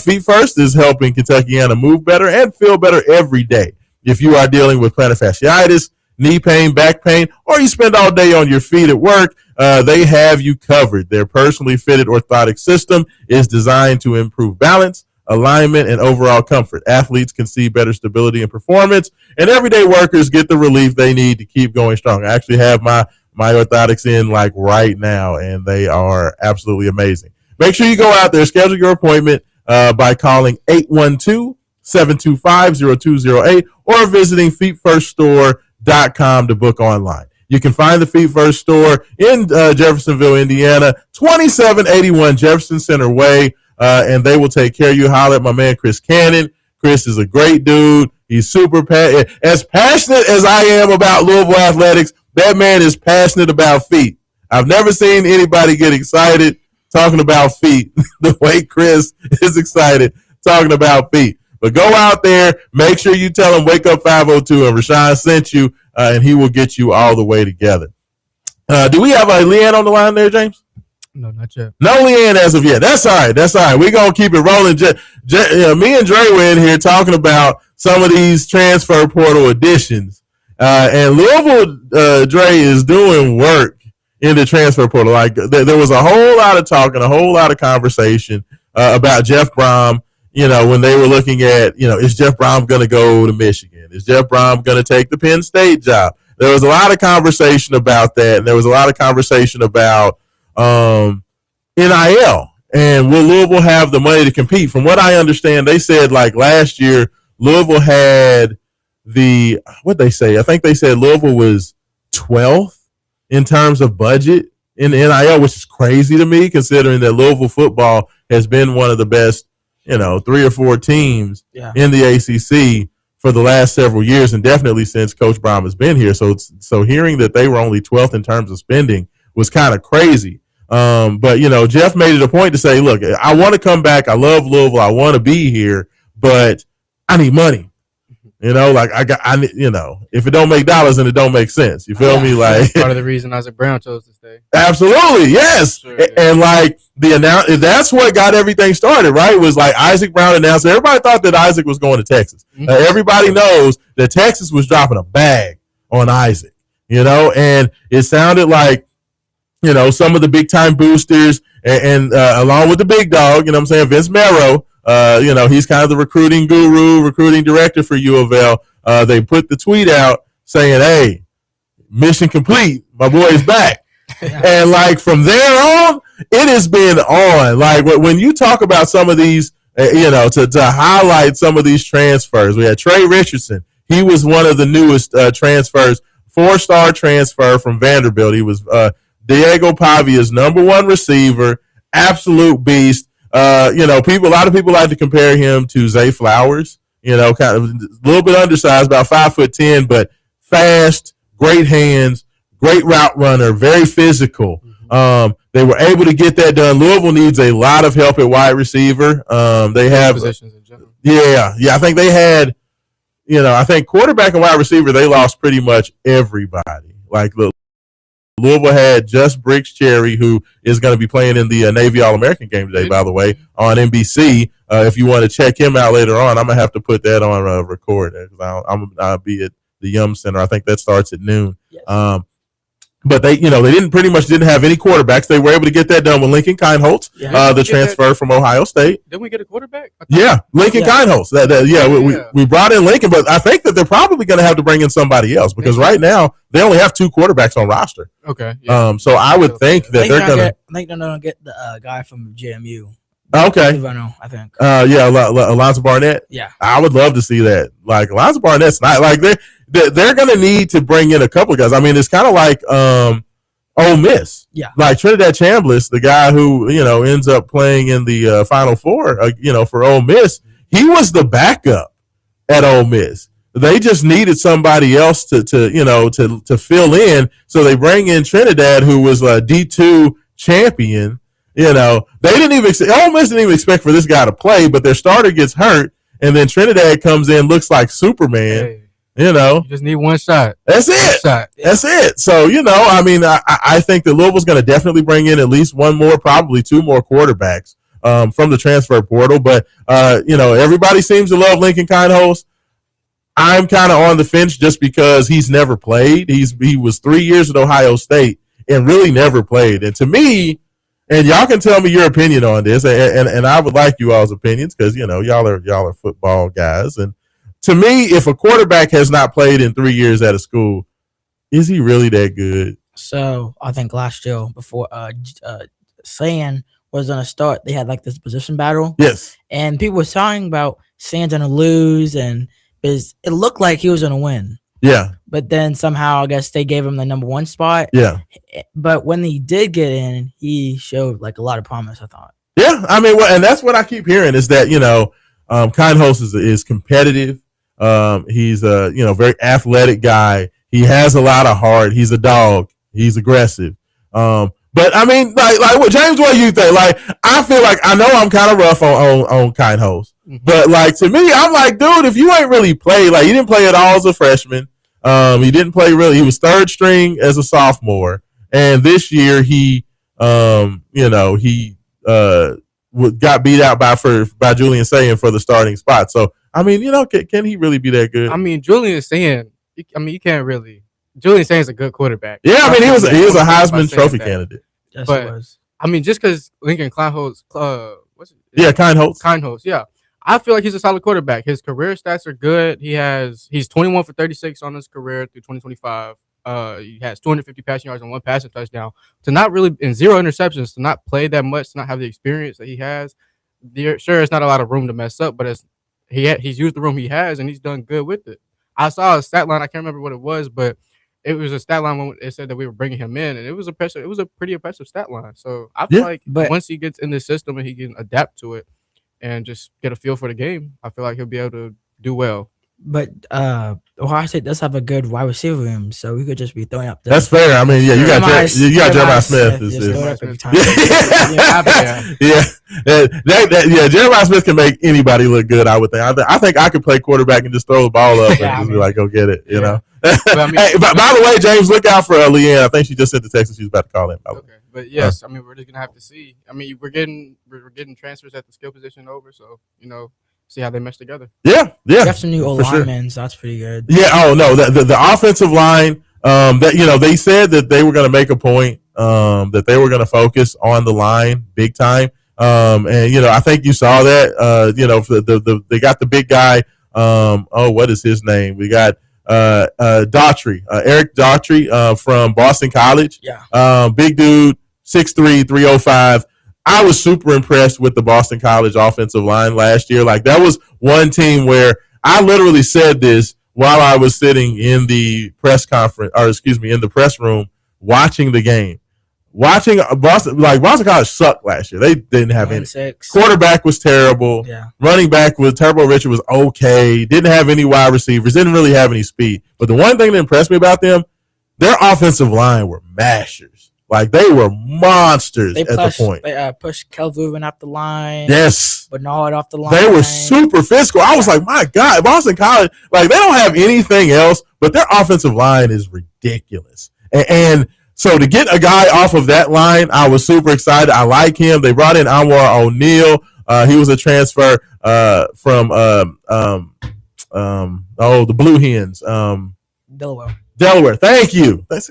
Feet First is helping Kentuckiana move better and feel better every day. If you are dealing with plantar fasciitis, knee pain, back pain, or you spend all day on your feet at work, they have you covered. Their personally fitted orthotic system is designed to improve balance, alignment, and overall comfort. Athletes can see better stability and performance, and everyday workers get the relief they need to keep going strong. I actually have my orthotics in like right now, and they are absolutely amazing. Make sure you go out there, schedule your appointment by calling 812-725-0208 or visiting feetfirststore.com to book online. You can find the Feet First store in Jeffersonville, Indiana, 2781 Jefferson Center Way, and they will take care of you. Holler at my man Chris Cannon. Chris is a great dude. He's super as passionate as I am about Louisville athletics. That man is passionate about feet. I've never seen anybody get excited talking about feet the way Chris is excited talking about feet. But go out there, make sure you tell him Wake Up 502 and Raashaan sent you, and he will get you all the way together. Do we have a Leanne on the line there, James? No, not yet. No Leanne as of yet. That's all right. We're going to keep it rolling. Me and Dre were in here talking about some of these transfer portal additions. And Louisville, Dre, is doing work in the transfer portal. Like there was a whole lot of talk and a whole lot of conversation about Jeff Brom, when they were looking at, is Jeff Brom going to go to Michigan? Is Jeff Brom going to take the Penn State job? There was a lot of conversation about that. And there was a lot of conversation about NIL. And will Louisville have the money to compete? From what I understand, they said like last year, Louisville had what'd they say? I think they said Louisville was 12th in terms of budget in the NIL, which is crazy to me considering that Louisville football has been one of the best, 3 or 4 teams in the ACC for the last several years, and definitely since Coach Brom has been here. So hearing that they were only 12th in terms of spending was kind of crazy. But Jeff made it a point to say, look, I want to come back. I love Louisville. I want to be here, but I need money. If it don't make dollars, then it don't make sense. You feel me? Like part of the reason Isaac Brown chose to stay. Absolutely, yes. Sure, yeah. And like that's what got everything started, right? Was like Isaac Brown announced. Everybody thought that Isaac was going to Texas. Mm-hmm. Everybody knows that Texas was dropping a bag on Isaac. And it sounded like some of the big time boosters and along with the big dog, Vince Marrow. He's kind of the recruiting guru, recruiting director for U of L. They put the tweet out saying, hey, mission complete. My boy's back. And like from there on, it has been on. Like when you talk about some of these, to highlight some of these transfers, we had Trey Richardson. He was one of the newest transfers, 4-star transfer from Vanderbilt. He was Diego Pavia's number 1 receiver, absolute beast. A lot of people like to compare him to Zay Flowers, kind of a little bit undersized, about 5'10", but fast, great hands, great route runner, very physical. Mm-hmm. They were able to get that done. Louisville needs a lot of help at wide receiver. They have positions in general. Yeah. I think they had, I think quarterback and wide receiver, they lost pretty much everybody. Like Louisville had just Briggs Cherry, who is going to be playing in the Navy All-American game today, by the way, on NBC. If you want to check him out later on, I'm going to have to put that on record because I'll be at the Yum Center. I think that starts at noon. Yes. But they didn't have any quarterbacks. They were able to get that done with Lincoln Kindholtz, the transfer from Ohio State. Didn't we get a quarterback? Yeah, Lincoln Kindholtz. We brought in Lincoln, but I think that they're probably going to have to bring in somebody else because right now they only have 2 quarterbacks on roster. Okay. Yeah. So I would think that they're going to. I think they're going to get the guy from JMU. Okay. I think. Alonzo Barnett. Yeah. I would love to see that. Like Alonzo Barnett's not like they're going to need to bring in a couple of guys. I mean, it's kind of like Ole Miss. Yeah. Like Trinidad Chambliss, the guy who, ends up playing in the Final Four, for Ole Miss. He was the backup at Ole Miss. They just needed somebody else to fill in. So they bring in Trinidad, who was a D2 champion. They didn't even Ole Miss didn't even expect for this guy to play, but their starter gets hurt, and then Trinidad comes in, looks like Superman. Hey, you just need one shot. That's it. That's it. So I think that Louisville's going to definitely bring in at least one more, probably two more quarterbacks from the transfer portal. But everybody seems to love Lincoln Kindholz. I'm kind of on the fence just because he's never played. He was 3 years at Ohio State and really never played. And to me, and y'all can tell me your opinion on this, and I would like you all's opinions because y'all are football guys. And to me, if a quarterback has not played in 3 years at a school, is he really that good? So I think last year before Sand was going to start, they had like this position battle. Yes, and people were talking about Sand's going to lose, and because it looked like he was going to win. Yeah. But then somehow I guess they gave him the number one spot. Yeah. But when he did get in, he showed like a lot of promise, I thought. Yeah, I mean, and that's what I keep hearing is that Kindholz is competitive. He's a very athletic guy. He has a lot of heart. He's a dog. He's aggressive. But I mean, like what James, what do you think? Like, I feel like I know I'm kind of rough on Kindholz, but like to me, I'm like, dude, if you ain't really played, like you didn't play at all as a freshman. He didn't play really. He was third string as a sophomore, and this year he got beat out by Julian Sayin for the starting spot. So I mean, can he really be that good? I mean, Julian Sayin. I mean, you can't really. Julian Sayin's a good quarterback. Yeah, I mean, he was a Heisman Trophy candidate. Yes, but it was. I mean, just because Lincoln Kindholz, what's it? Yeah, Kindholz. Kindholz, yeah. I feel like he's a solid quarterback. His career stats are good. He's 21 for 36 on his career through 2025. He has 250 passing yards and one passing touchdown. To not really in 0 interceptions, to not play that much, to not have the experience that he has. Sure, it's not a lot of room to mess up, but he's used the room he has and he's done good with it. I saw a stat line. I can't remember what it was, but it was a stat line when it said that we were bringing him in, and it was impressive. It was a pretty impressive stat line. So I feel like once he gets in the system and he can adapt to it and just get a feel for the game, I feel like he'll be able to do well. But Ohio State does have a good wide receiver room, so we could just be throwing up. That's fair. I mean, yeah, you got Jeremiah Smith. Jeremiah Smith can make anybody look good. I would think. I think I could play quarterback and just throw the ball up and just be like, go get it. You know. But, I mean, hey, by the way, James, look out for Leanne. I think she just sent the text and she's about to call in. Okay, but yes, I mean, we're just gonna have to see. I mean, we're getting transfers at the skill position over, so see how they mesh together. Yeah. We have some new linemen, so that's pretty good. Yeah. Oh no, the offensive line. They said that they were going to make a point. That they were going to focus on the line big time. And I think you saw that. They got the big guy. What is his name? We got Daughtry, Eric Daughtry from Boston College. Yeah. Big dude, 6'3", 305. I was super impressed with the Boston College offensive line last year. Like, that was one team where I literally said this while I was sitting in the press room watching the game. Watching Boston College sucked last year. They didn't have any. Quarterback was terrible. Yeah. Running back was Turbo Richard was okay. Didn't have any wide receivers. Didn't really have any speed. But the one thing that impressed me about them, their offensive line were mashers. Like, they were monsters at the point. They pushed Kelvin off the line. Yes. Bernard off the line. They were super physical. I was like, my God, Boston College, like, they don't have anything else, but their offensive line is ridiculous. And so to get a guy off of that line, I was super excited. I like him. They brought in Anwar O'Neal. He was a transfer from the Blue Hens. Delaware. Thank you. That's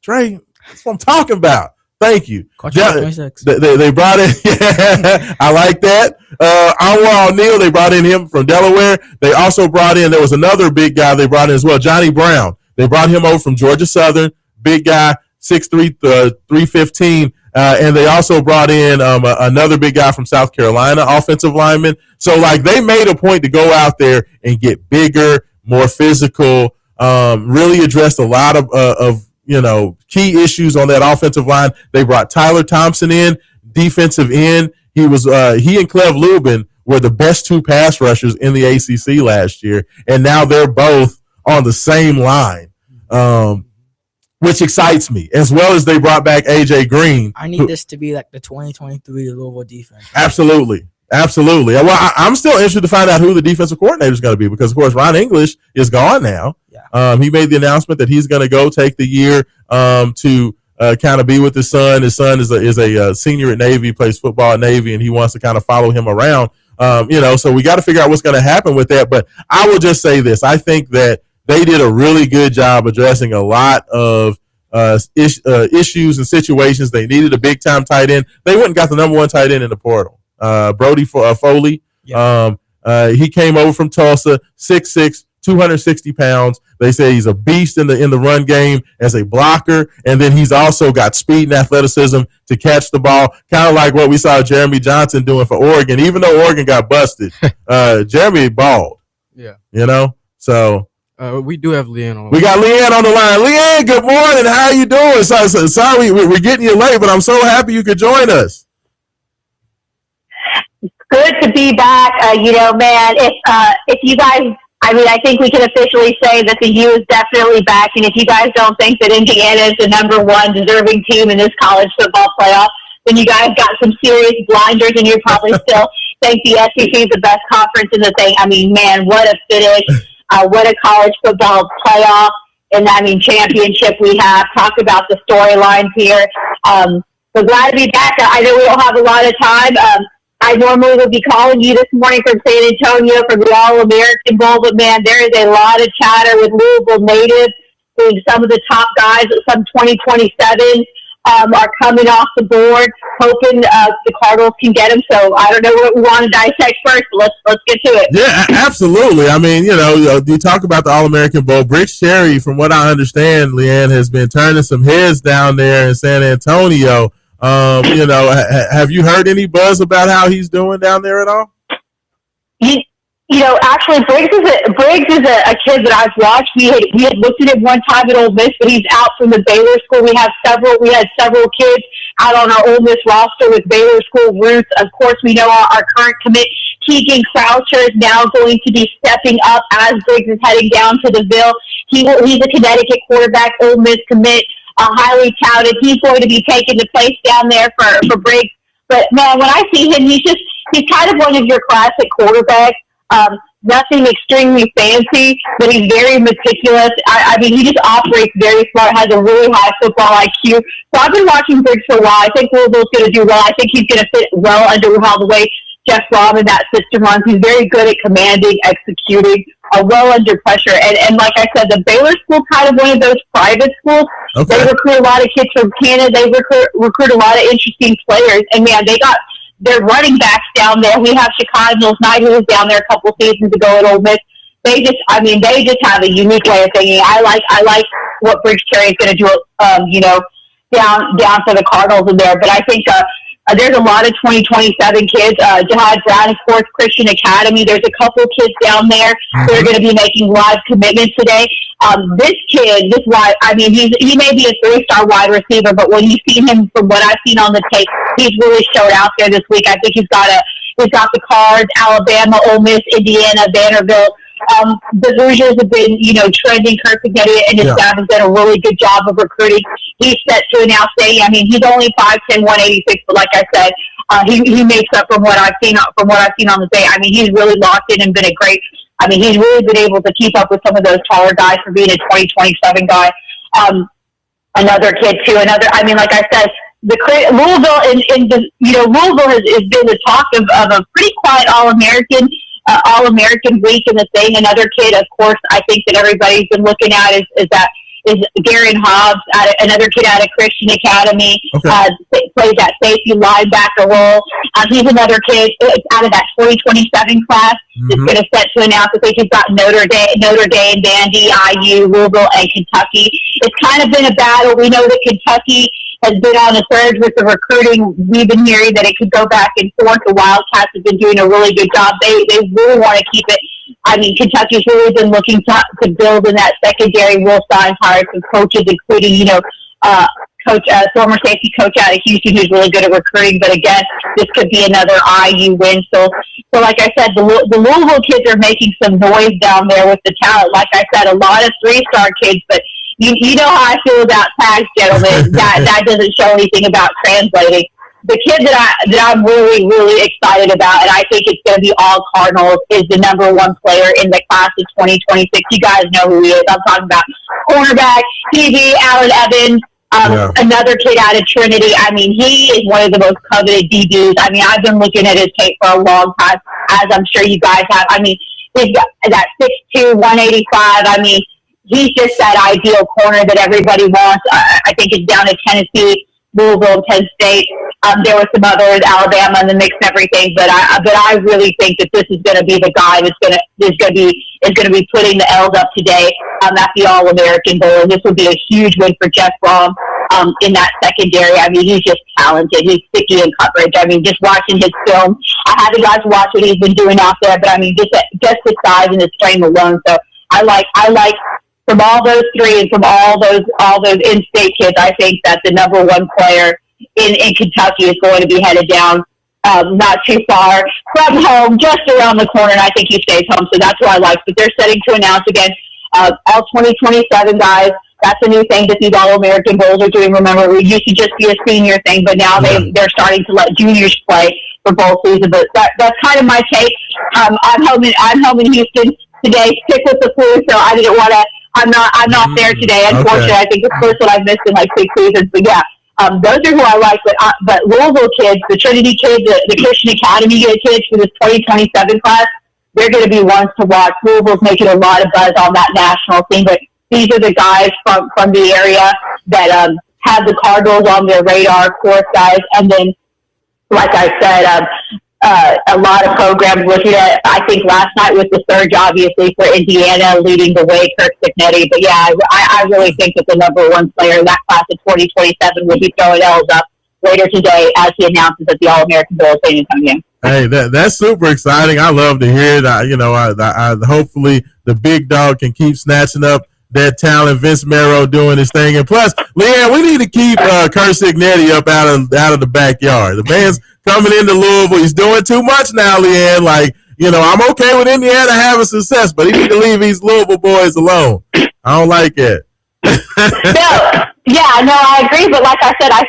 Trey. That's what I'm talking about. Thank you. They brought in. I like that. Anwar O'Neal. They brought in him from Delaware. They also brought in. There was another big guy they brought in as well, Johnny Brown. They brought him over from Georgia Southern. Big guy, 6'3", 315. And they also brought in another big guy from South Carolina, offensive lineman. So, like, they made a point to go out there and get bigger, more physical, really addressed a lot of key issues on that offensive line. They brought Tyler Thompson in, defensive end. He and Clev Lubin were the best two pass rushers in the ACC last year, and now they're both on the same line, which excites me, as well as they brought back A.J. Green. I need this to be like the 2023 Louisville defense. Absolutely. Well, I'm still interested to find out who the defensive coordinator is going to be because, of course, Ron English is gone now. Yeah. He made the announcement that he's going to go take the year to kind of be with his son. His son is a senior at Navy, plays football at Navy, and he wants to kind of follow him around. So we got to figure out what's going to happen with that. But I will just say this. I think that they did a really good job addressing a lot of issues and situations. They needed a big-time tight end. They went and got the number one tight end in the portal. Brody Foley. Yeah. He came over from Tulsa, 6'6", 260 pounds. They say he's a beast in the run game as a blocker, and then he's also got speed and athleticism to catch the ball, kind of like what we saw Jeremy Johnson doing for Oregon. Even though Oregon got busted, Jeremy balled. Yeah. So we do have Leanne on. We got Leanne on the line. Leanne, good morning. How you doing? Sorry we're getting you late, but I'm so happy you could join us. Good to be back. Man, if you guys, I think we can officially say that the U is definitely back. And if you guys don't think that Indiana is the number one deserving team in this college football playoff, then you guys got some serious blinders, and you're probably still think the SEC is the best conference in the thing. Man, what a finish. What a college football playoff and championship we have. Talk about the storylines here. So glad to be back. I know we don't have a lot of time. I normally would be calling you this morning from San Antonio for the All-American Bowl, but man, there is a lot of chatter with Louisville natives, being some of the top guys at some 2027 are coming off the board, hoping the Cardinals can get them. So I don't know what we want to dissect first, but let's get to it. Yeah, absolutely. You talk about the All-American Bowl. Briggs Cherry, from what I understand, Leanne, has been turning some heads down there in San Antonio. Have you heard any buzz about how he's doing down there at all? Actually, Briggs is a kid that I've watched. We had looked at him one time at Ole Miss, but he's out from the Baylor school. We had several kids out on our Ole Miss roster with Baylor school roots. Of course, we know our current commit, Keegan Croucher, is now going to be stepping up as Briggs is heading down to the Ville. He's a Connecticut quarterback, Ole Miss commit. Highly touted. He's going to be taking the place down there for Briggs. But man, when I see him, he's kind of one of your classic quarterbacks. Nothing extremely fancy, but he's very meticulous. He just operates very smart, has a really high football IQ. So I've been watching Briggs for a while. I think Louisville's going to do well. I think he's going to fit well under how the way Jeff Brom and that system runs. He's very good at commanding, executing, well under pressure. And like I said, the Baylor school kind of one of those private schools. Okay. They recruit a lot of kids from Canada. They recruit a lot of interesting players. And man, they got their running backs down there. We have Chicago Mills Knight, who was down there a couple seasons ago at Ole Miss. They just have a unique way of thinking. I like what Briggs Cherry is going to do, down for the Cardinals in there. But I think there's a lot of 2027 kids. Jihad Brown, of course, Christian Academy. There's a couple kids down there who are going to be making live commitments today. This kid, he may be a 3-star wide receiver, but when you see him, from what I've seen on the tape, he's really showed out there this week. I think he's got the Cards, Alabama, Ole Miss, Indiana, Vanderbilt. The Hoosiers have been, trending. Kirk Spaghetti and his staff has done a really good job of recruiting. He's set to announce today. He's only 5'10", 186, but like I said, he makes up from what I've seen on the day. He's really locked in and been a great. He's really been able to keep up with some of those taller guys for being a 2027 guy. Another kid too. Like I said, Louisville Louisville has been the talk of a pretty quiet All-American week in the thing. Another kid, of course, I think that everybody's been looking at is Darren Hobbs, another kid out of Christian Academy, plays that safety linebacker role. He's another kid out of that 2027 class that's going to set to announce. I think he's got Notre Dame, Vandy, IU, Louisville, and Kentucky. It's kind of been a battle. We know that Kentucky has been on the surge with the recruiting. We've been hearing that it could go back and forth. The Wildcats have been doing a really good job. They really want to keep it. Kentucky's really been looking to build in that secondary. Will Stein hired some coaches, including, former safety coach out of Houston who's really good at recruiting. But again, this could be another IU win. So like I said, the Louisville kids are making some noise down there with the talent. Like I said, a lot of 3-star kids, but you know how I feel about tags, gentlemen. that doesn't show anything about translating. The kid that I'm really, really excited about, and I think it's going to be all Cardinals, is the number 1 player in the class of 2026. You guys know who he is. I'm talking about cornerback, DB, Allen Evans, another kid out of Trinity. I mean, he is one of the most coveted DBs. I mean, I've been looking at his tape for a long time, as I'm sure you guys have. I mean, he's got that 6'2", 185. I mean, he's just that ideal corner that everybody wants. I think it's down to Tennessee, Louisville, Penn State. There were some others, Alabama in the mix and everything, but I really think that this is going to be the guy that's going to be putting the L's up today at the All-American Bowl. And this would be a huge win for Jeff Brom in that secondary. I mean, he's just talented. He's sticky in coverage. I mean, just watching his film, I had the guys watch what he's been doing out there, but I mean, just the size and his frame alone. So I like. From all those 3 and from all those in-state kids, I think that the number 1 player in Kentucky is going to be headed down not too far from home, just around the corner, and I think he stays home. So that's what I like. But they're setting to announce again all 2027 guys. That's a new thing that these All-American Bowls are doing. Remember, it used to just be a senior thing, but now they're starting to let juniors play for bowl season. But that's kind of my take. I'm home in Houston today. Stick with the flu, so I didn't want to. I'm not there today. Unfortunately, okay. I think it's the first one I've missed in like 6 seasons. But yeah, those are who I like. But Louisville kids, the Trinity kids, the Christian Academy kids for this 2027 class, they're going to be ones to watch. Louisville's making a lot of buzz on that national scene. But these are the guys from the area that have the Cardinals on their radar, of course, guys. And then, like I said, a lot of programs looking at, I think last night was the surge, obviously, for Indiana leading the way, Kirk Cignetti. But yeah, I really think that the number 1 player in that class of 2027 will be throwing L's up later today as he announces at the All-American Bowl of St. Antonio. Hey, that's super exciting. I love to hear it. Hopefully the big dog can keep snatching up that talent. Vince Marrow doing his thing. And plus, Leanne, we need to keep Kirk Cignetti up out of the backyard. The man's coming into Louisville. He's doing too much now, Leanne. Like, I'm okay with Indiana having success, but he need to leave these Louisville boys alone. I don't like it. No, I agree. But like I said, I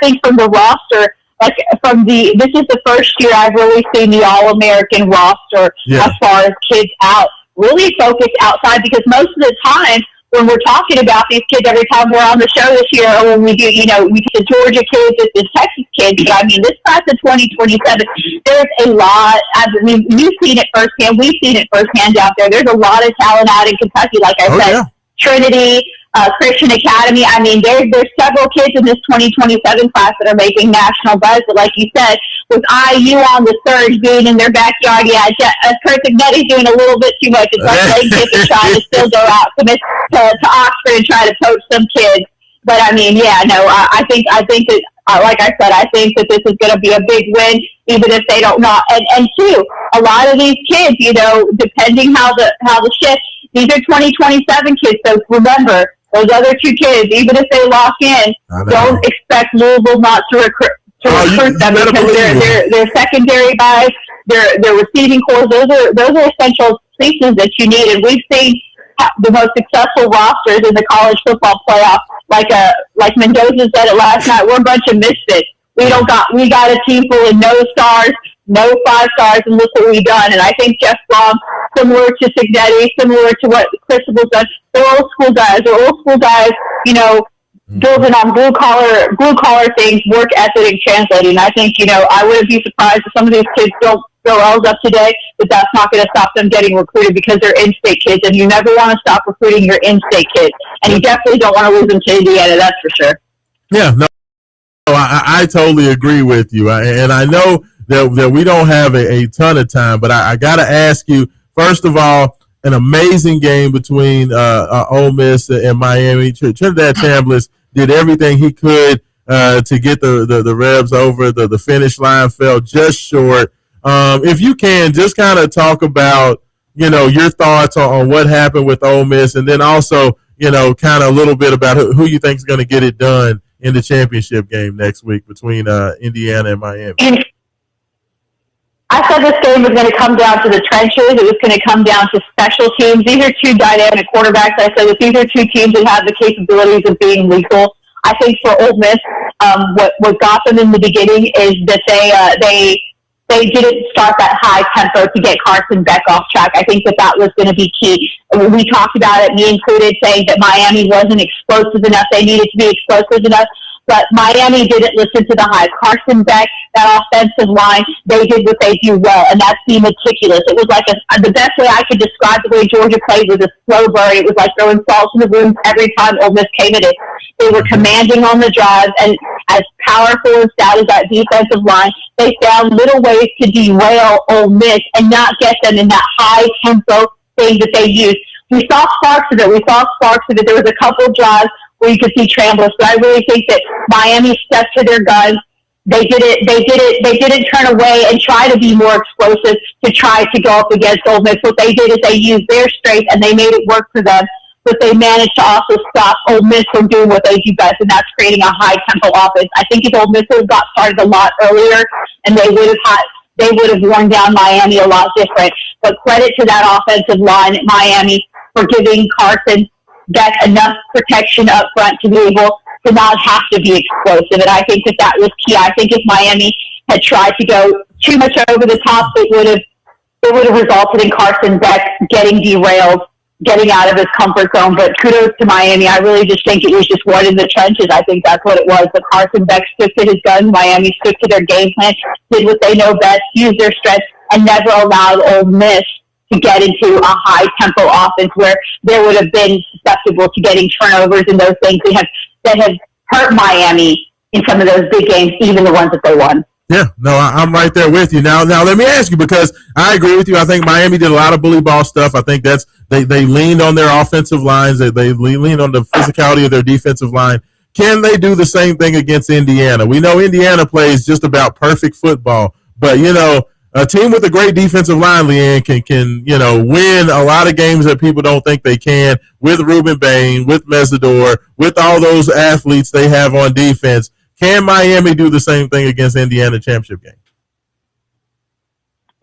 think from the roster, this is the first year I've really seen the All-American roster as far as kids out really focused outside, because most of the time when we're talking about these kids, every time we're on the show this year, or when we do, we the Georgia kids, the Texas kids, but I mean, this class of 2027, there's a lot. I mean, you've seen it firsthand. We've seen it firsthand out there. There's a lot of talent out in Kentucky, like I said. Yeah. Trinity, Christian Academy. I mean, there's several kids in this 2027 class that are making national buzz. But like you said, with IU on the surge being in their backyard, Kurt Cignetti's doing a little bit too much. It's like Lane Kiffin trying to still go out to Oxford and try to poach some kids. But I mean, I think that, like I said, I think that this is going to be a big win, even if they don't not. And two, a lot of these kids, depending how the shift. These are 2027 kids, so remember, those other 2 kids, even if they lock in, don't expect Louisville not to recruit them, because they're secondary guys, they're receiving cores. Those are essential pieces that you need, and we've seen the most successful rosters in the college football playoff. Like Mendoza said it last night, we're a bunch of misfits. We got a team full of no stars, no 5 stars, and look what we've done. And I think Jeff Brom, similar to Cignetti, similar to what Cristobal's done, they're old school guys. Building on blue collar things, work ethic, and translating. I think, I wouldn't be surprised if some of these kids don't throw L's up today, but that's not going to stop them getting recruited, because they're in-state kids, and you never want to stop recruiting your in-state kids. And you definitely don't want to lose them to Indiana, that's for sure. Yeah, no, I totally agree with you. And I know that we don't have a ton of time, but I got to ask you, first of all, an amazing game between Ole Miss and Miami. Trinidad Chambliss did everything he could to get the Rebs over the finish line, fell just short. If you can, just kind of talk about, your thoughts on what happened with Ole Miss, and then also, kind of a little bit about who you think is going to get it done in the championship game next week between Indiana and Miami? I said this game was going to come down to the trenches. It was going to come down to special teams. These are two dynamic quarterbacks. I said that these are two teams that have the capabilities of being lethal. I think for Ole Miss, what got them in the beginning is that they didn't start that high tempo to get Carson Beck off track. I think that was going to be key. We talked about it, me included, saying that Miami wasn't explosive enough. They needed to be explosive enough. But Miami didn't listen to the hype. Carson Beck, that offensive line, they did what they do well, and that's being meticulous. It was like the best way I could describe the way Georgia played was a slow burn. It was like throwing salt in the wound every time Ole Miss came at it. They were commanding on the drive, and as powerful and stout as that defensive line, they found little ways to derail Ole Miss and not get them in that high tempo thing that they used. We saw sparks of it. There was a couple drives where you could see Tramblers, but I really think that Miami stuck to their guns. They didn't turn away and try to be more explosive to try to go up against Ole Miss. What they did is they used their strength and they made it work for them, but they managed to also stop Ole Miss from doing what they do best, and that's creating a high tempo offense. I think if Ole Miss would have got started a lot earlier, and they would have worn down Miami a lot different. But credit to that offensive line at Miami for giving Carson Beck enough protection up front to be able to not have to be explosive. And I think that was key. I think if Miami had tried to go too much over the top, it would have resulted in Carson Beck getting derailed, getting out of his comfort zone. But kudos to Miami. I really just think it was just one in the trenches. I think that's what it was. But Carson Beck stuck to his guns. Miami stuck to their game plan, did what they know best, used their strengths, and never allowed Ole Miss to get into a high tempo offense where there would have been susceptible to getting turnovers and those things that have hurt Miami in some of those big games, even the ones that they won. Yeah, no, I'm right there with you. Now let me ask you, because I agree with you. I think Miami did a lot of bully ball stuff. I think they leaned on their offensive lines. They leaned on the physicality of their defensive line. Can they do the same thing against Indiana? We know Indiana plays just about perfect football, but a team with a great defensive line, Leanne, can win a lot of games that people don't think they can, with Ruben Bain, with Mesidor, with all those athletes they have on defense. Can Miami do the same thing against Indiana championship game?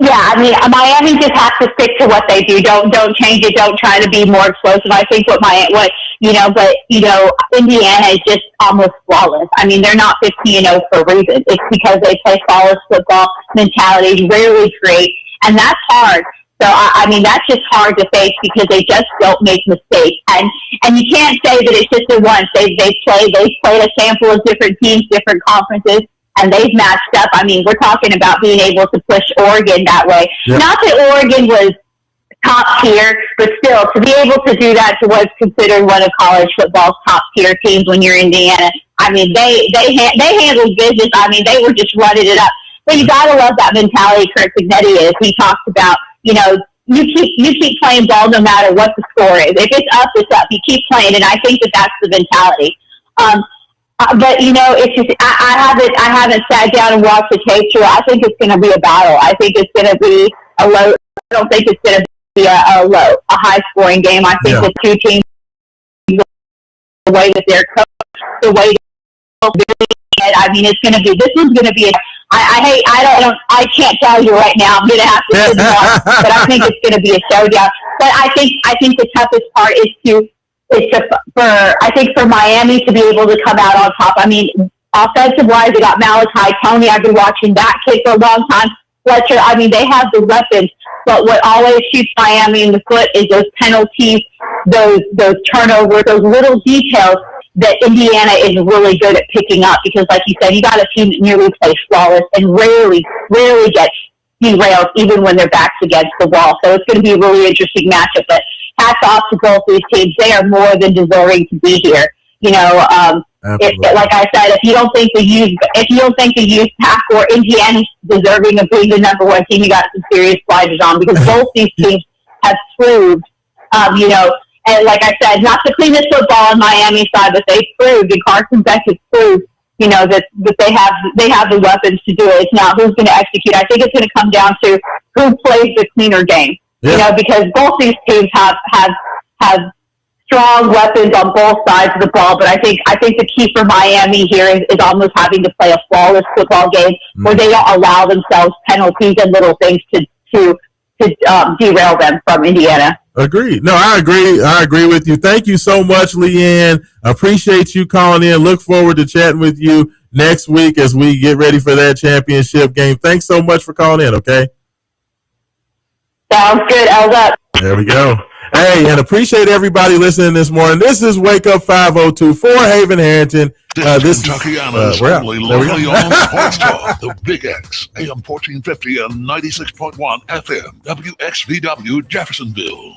Yeah, I mean, Miami just has to stick to what they do. Don't change it. Don't try to be more explosive. I think Indiana is just almost flawless. I mean, they're not 15-0 for a reason. It's because they play flawless football mentality, rarely create, and that's hard. So, I mean, that's just hard to face because they just don't make mistakes. And you can't say that it's just the once. They've played a sample of different teams, different conferences, and they've matched up. I mean, we're talking about being able to push Oregon that way. Yep. Not that Oregon was top tier, but still, to be able to do that to what's considered one of college football's top tier teams when you're Indiana, I mean, they handled business. I mean, they were just running it up. But you gotta love that mentality Kurt Signetti is. He talks about, you keep playing ball no matter what the score is. If it's up, it's up. You keep playing, and I think that's the mentality. But it's just I haven't sat down and watched the tape through. I think it's going to be a battle. I think it's going to be a low. I don't think it's going to be a high scoring game. I think the two teams, the way that they're coached, the way I mean, it's going to be. This one's going to be. I can't tell you right now. I'm going to have to sit down, but I think it's going to be a showdown. But I think the toughest part is for Miami to be able to come out on top. I mean, offensive wise, they got Malachi Tony. I've been watching that kid for a long time. Fletcher. I mean, they have the weapons. But what always shoots Miami in the foot is those penalties, those turnovers, those little details that Indiana is really good at picking up, because like you said, you got a team that nearly plays flawless and rarely gets derailed even when their back's against the wall. So it's going to be a really interesting matchup. But hats off to both these teams. They are more than deserving to be here. Like I said, if you don't think the youth pack or Indiana's deserving of being the number one team, you got some serious blinders on, because both these teams have proved, and like I said, not the cleanest football on Miami's side, but they proved, and Carson Beck has proved, that they have the weapons to do it. It's not who's going to execute. I think it's going to come down to who plays the cleaner game. Yeah. Because both these teams have strong weapons on both sides of the ball, but I think the key for Miami here is almost having to play a flawless football game where they don't allow themselves penalties and little things to derail them from Indiana. Agreed. No, I agree. I agree with you. Thank you so much, Leanne. Appreciate you calling in. Look forward to chatting with you next week as we get ready for that championship game. Thanks so much for calling in, okay? Sounds good. L's up. There we go. Hey, and appreciate everybody listening this morning. This is Wake Up 502 for Haven Harrington. This Kentuckiana's only locally owned sports talk. The Big X, AM 1450 and 96.1 FM, WXVW Jeffersonville.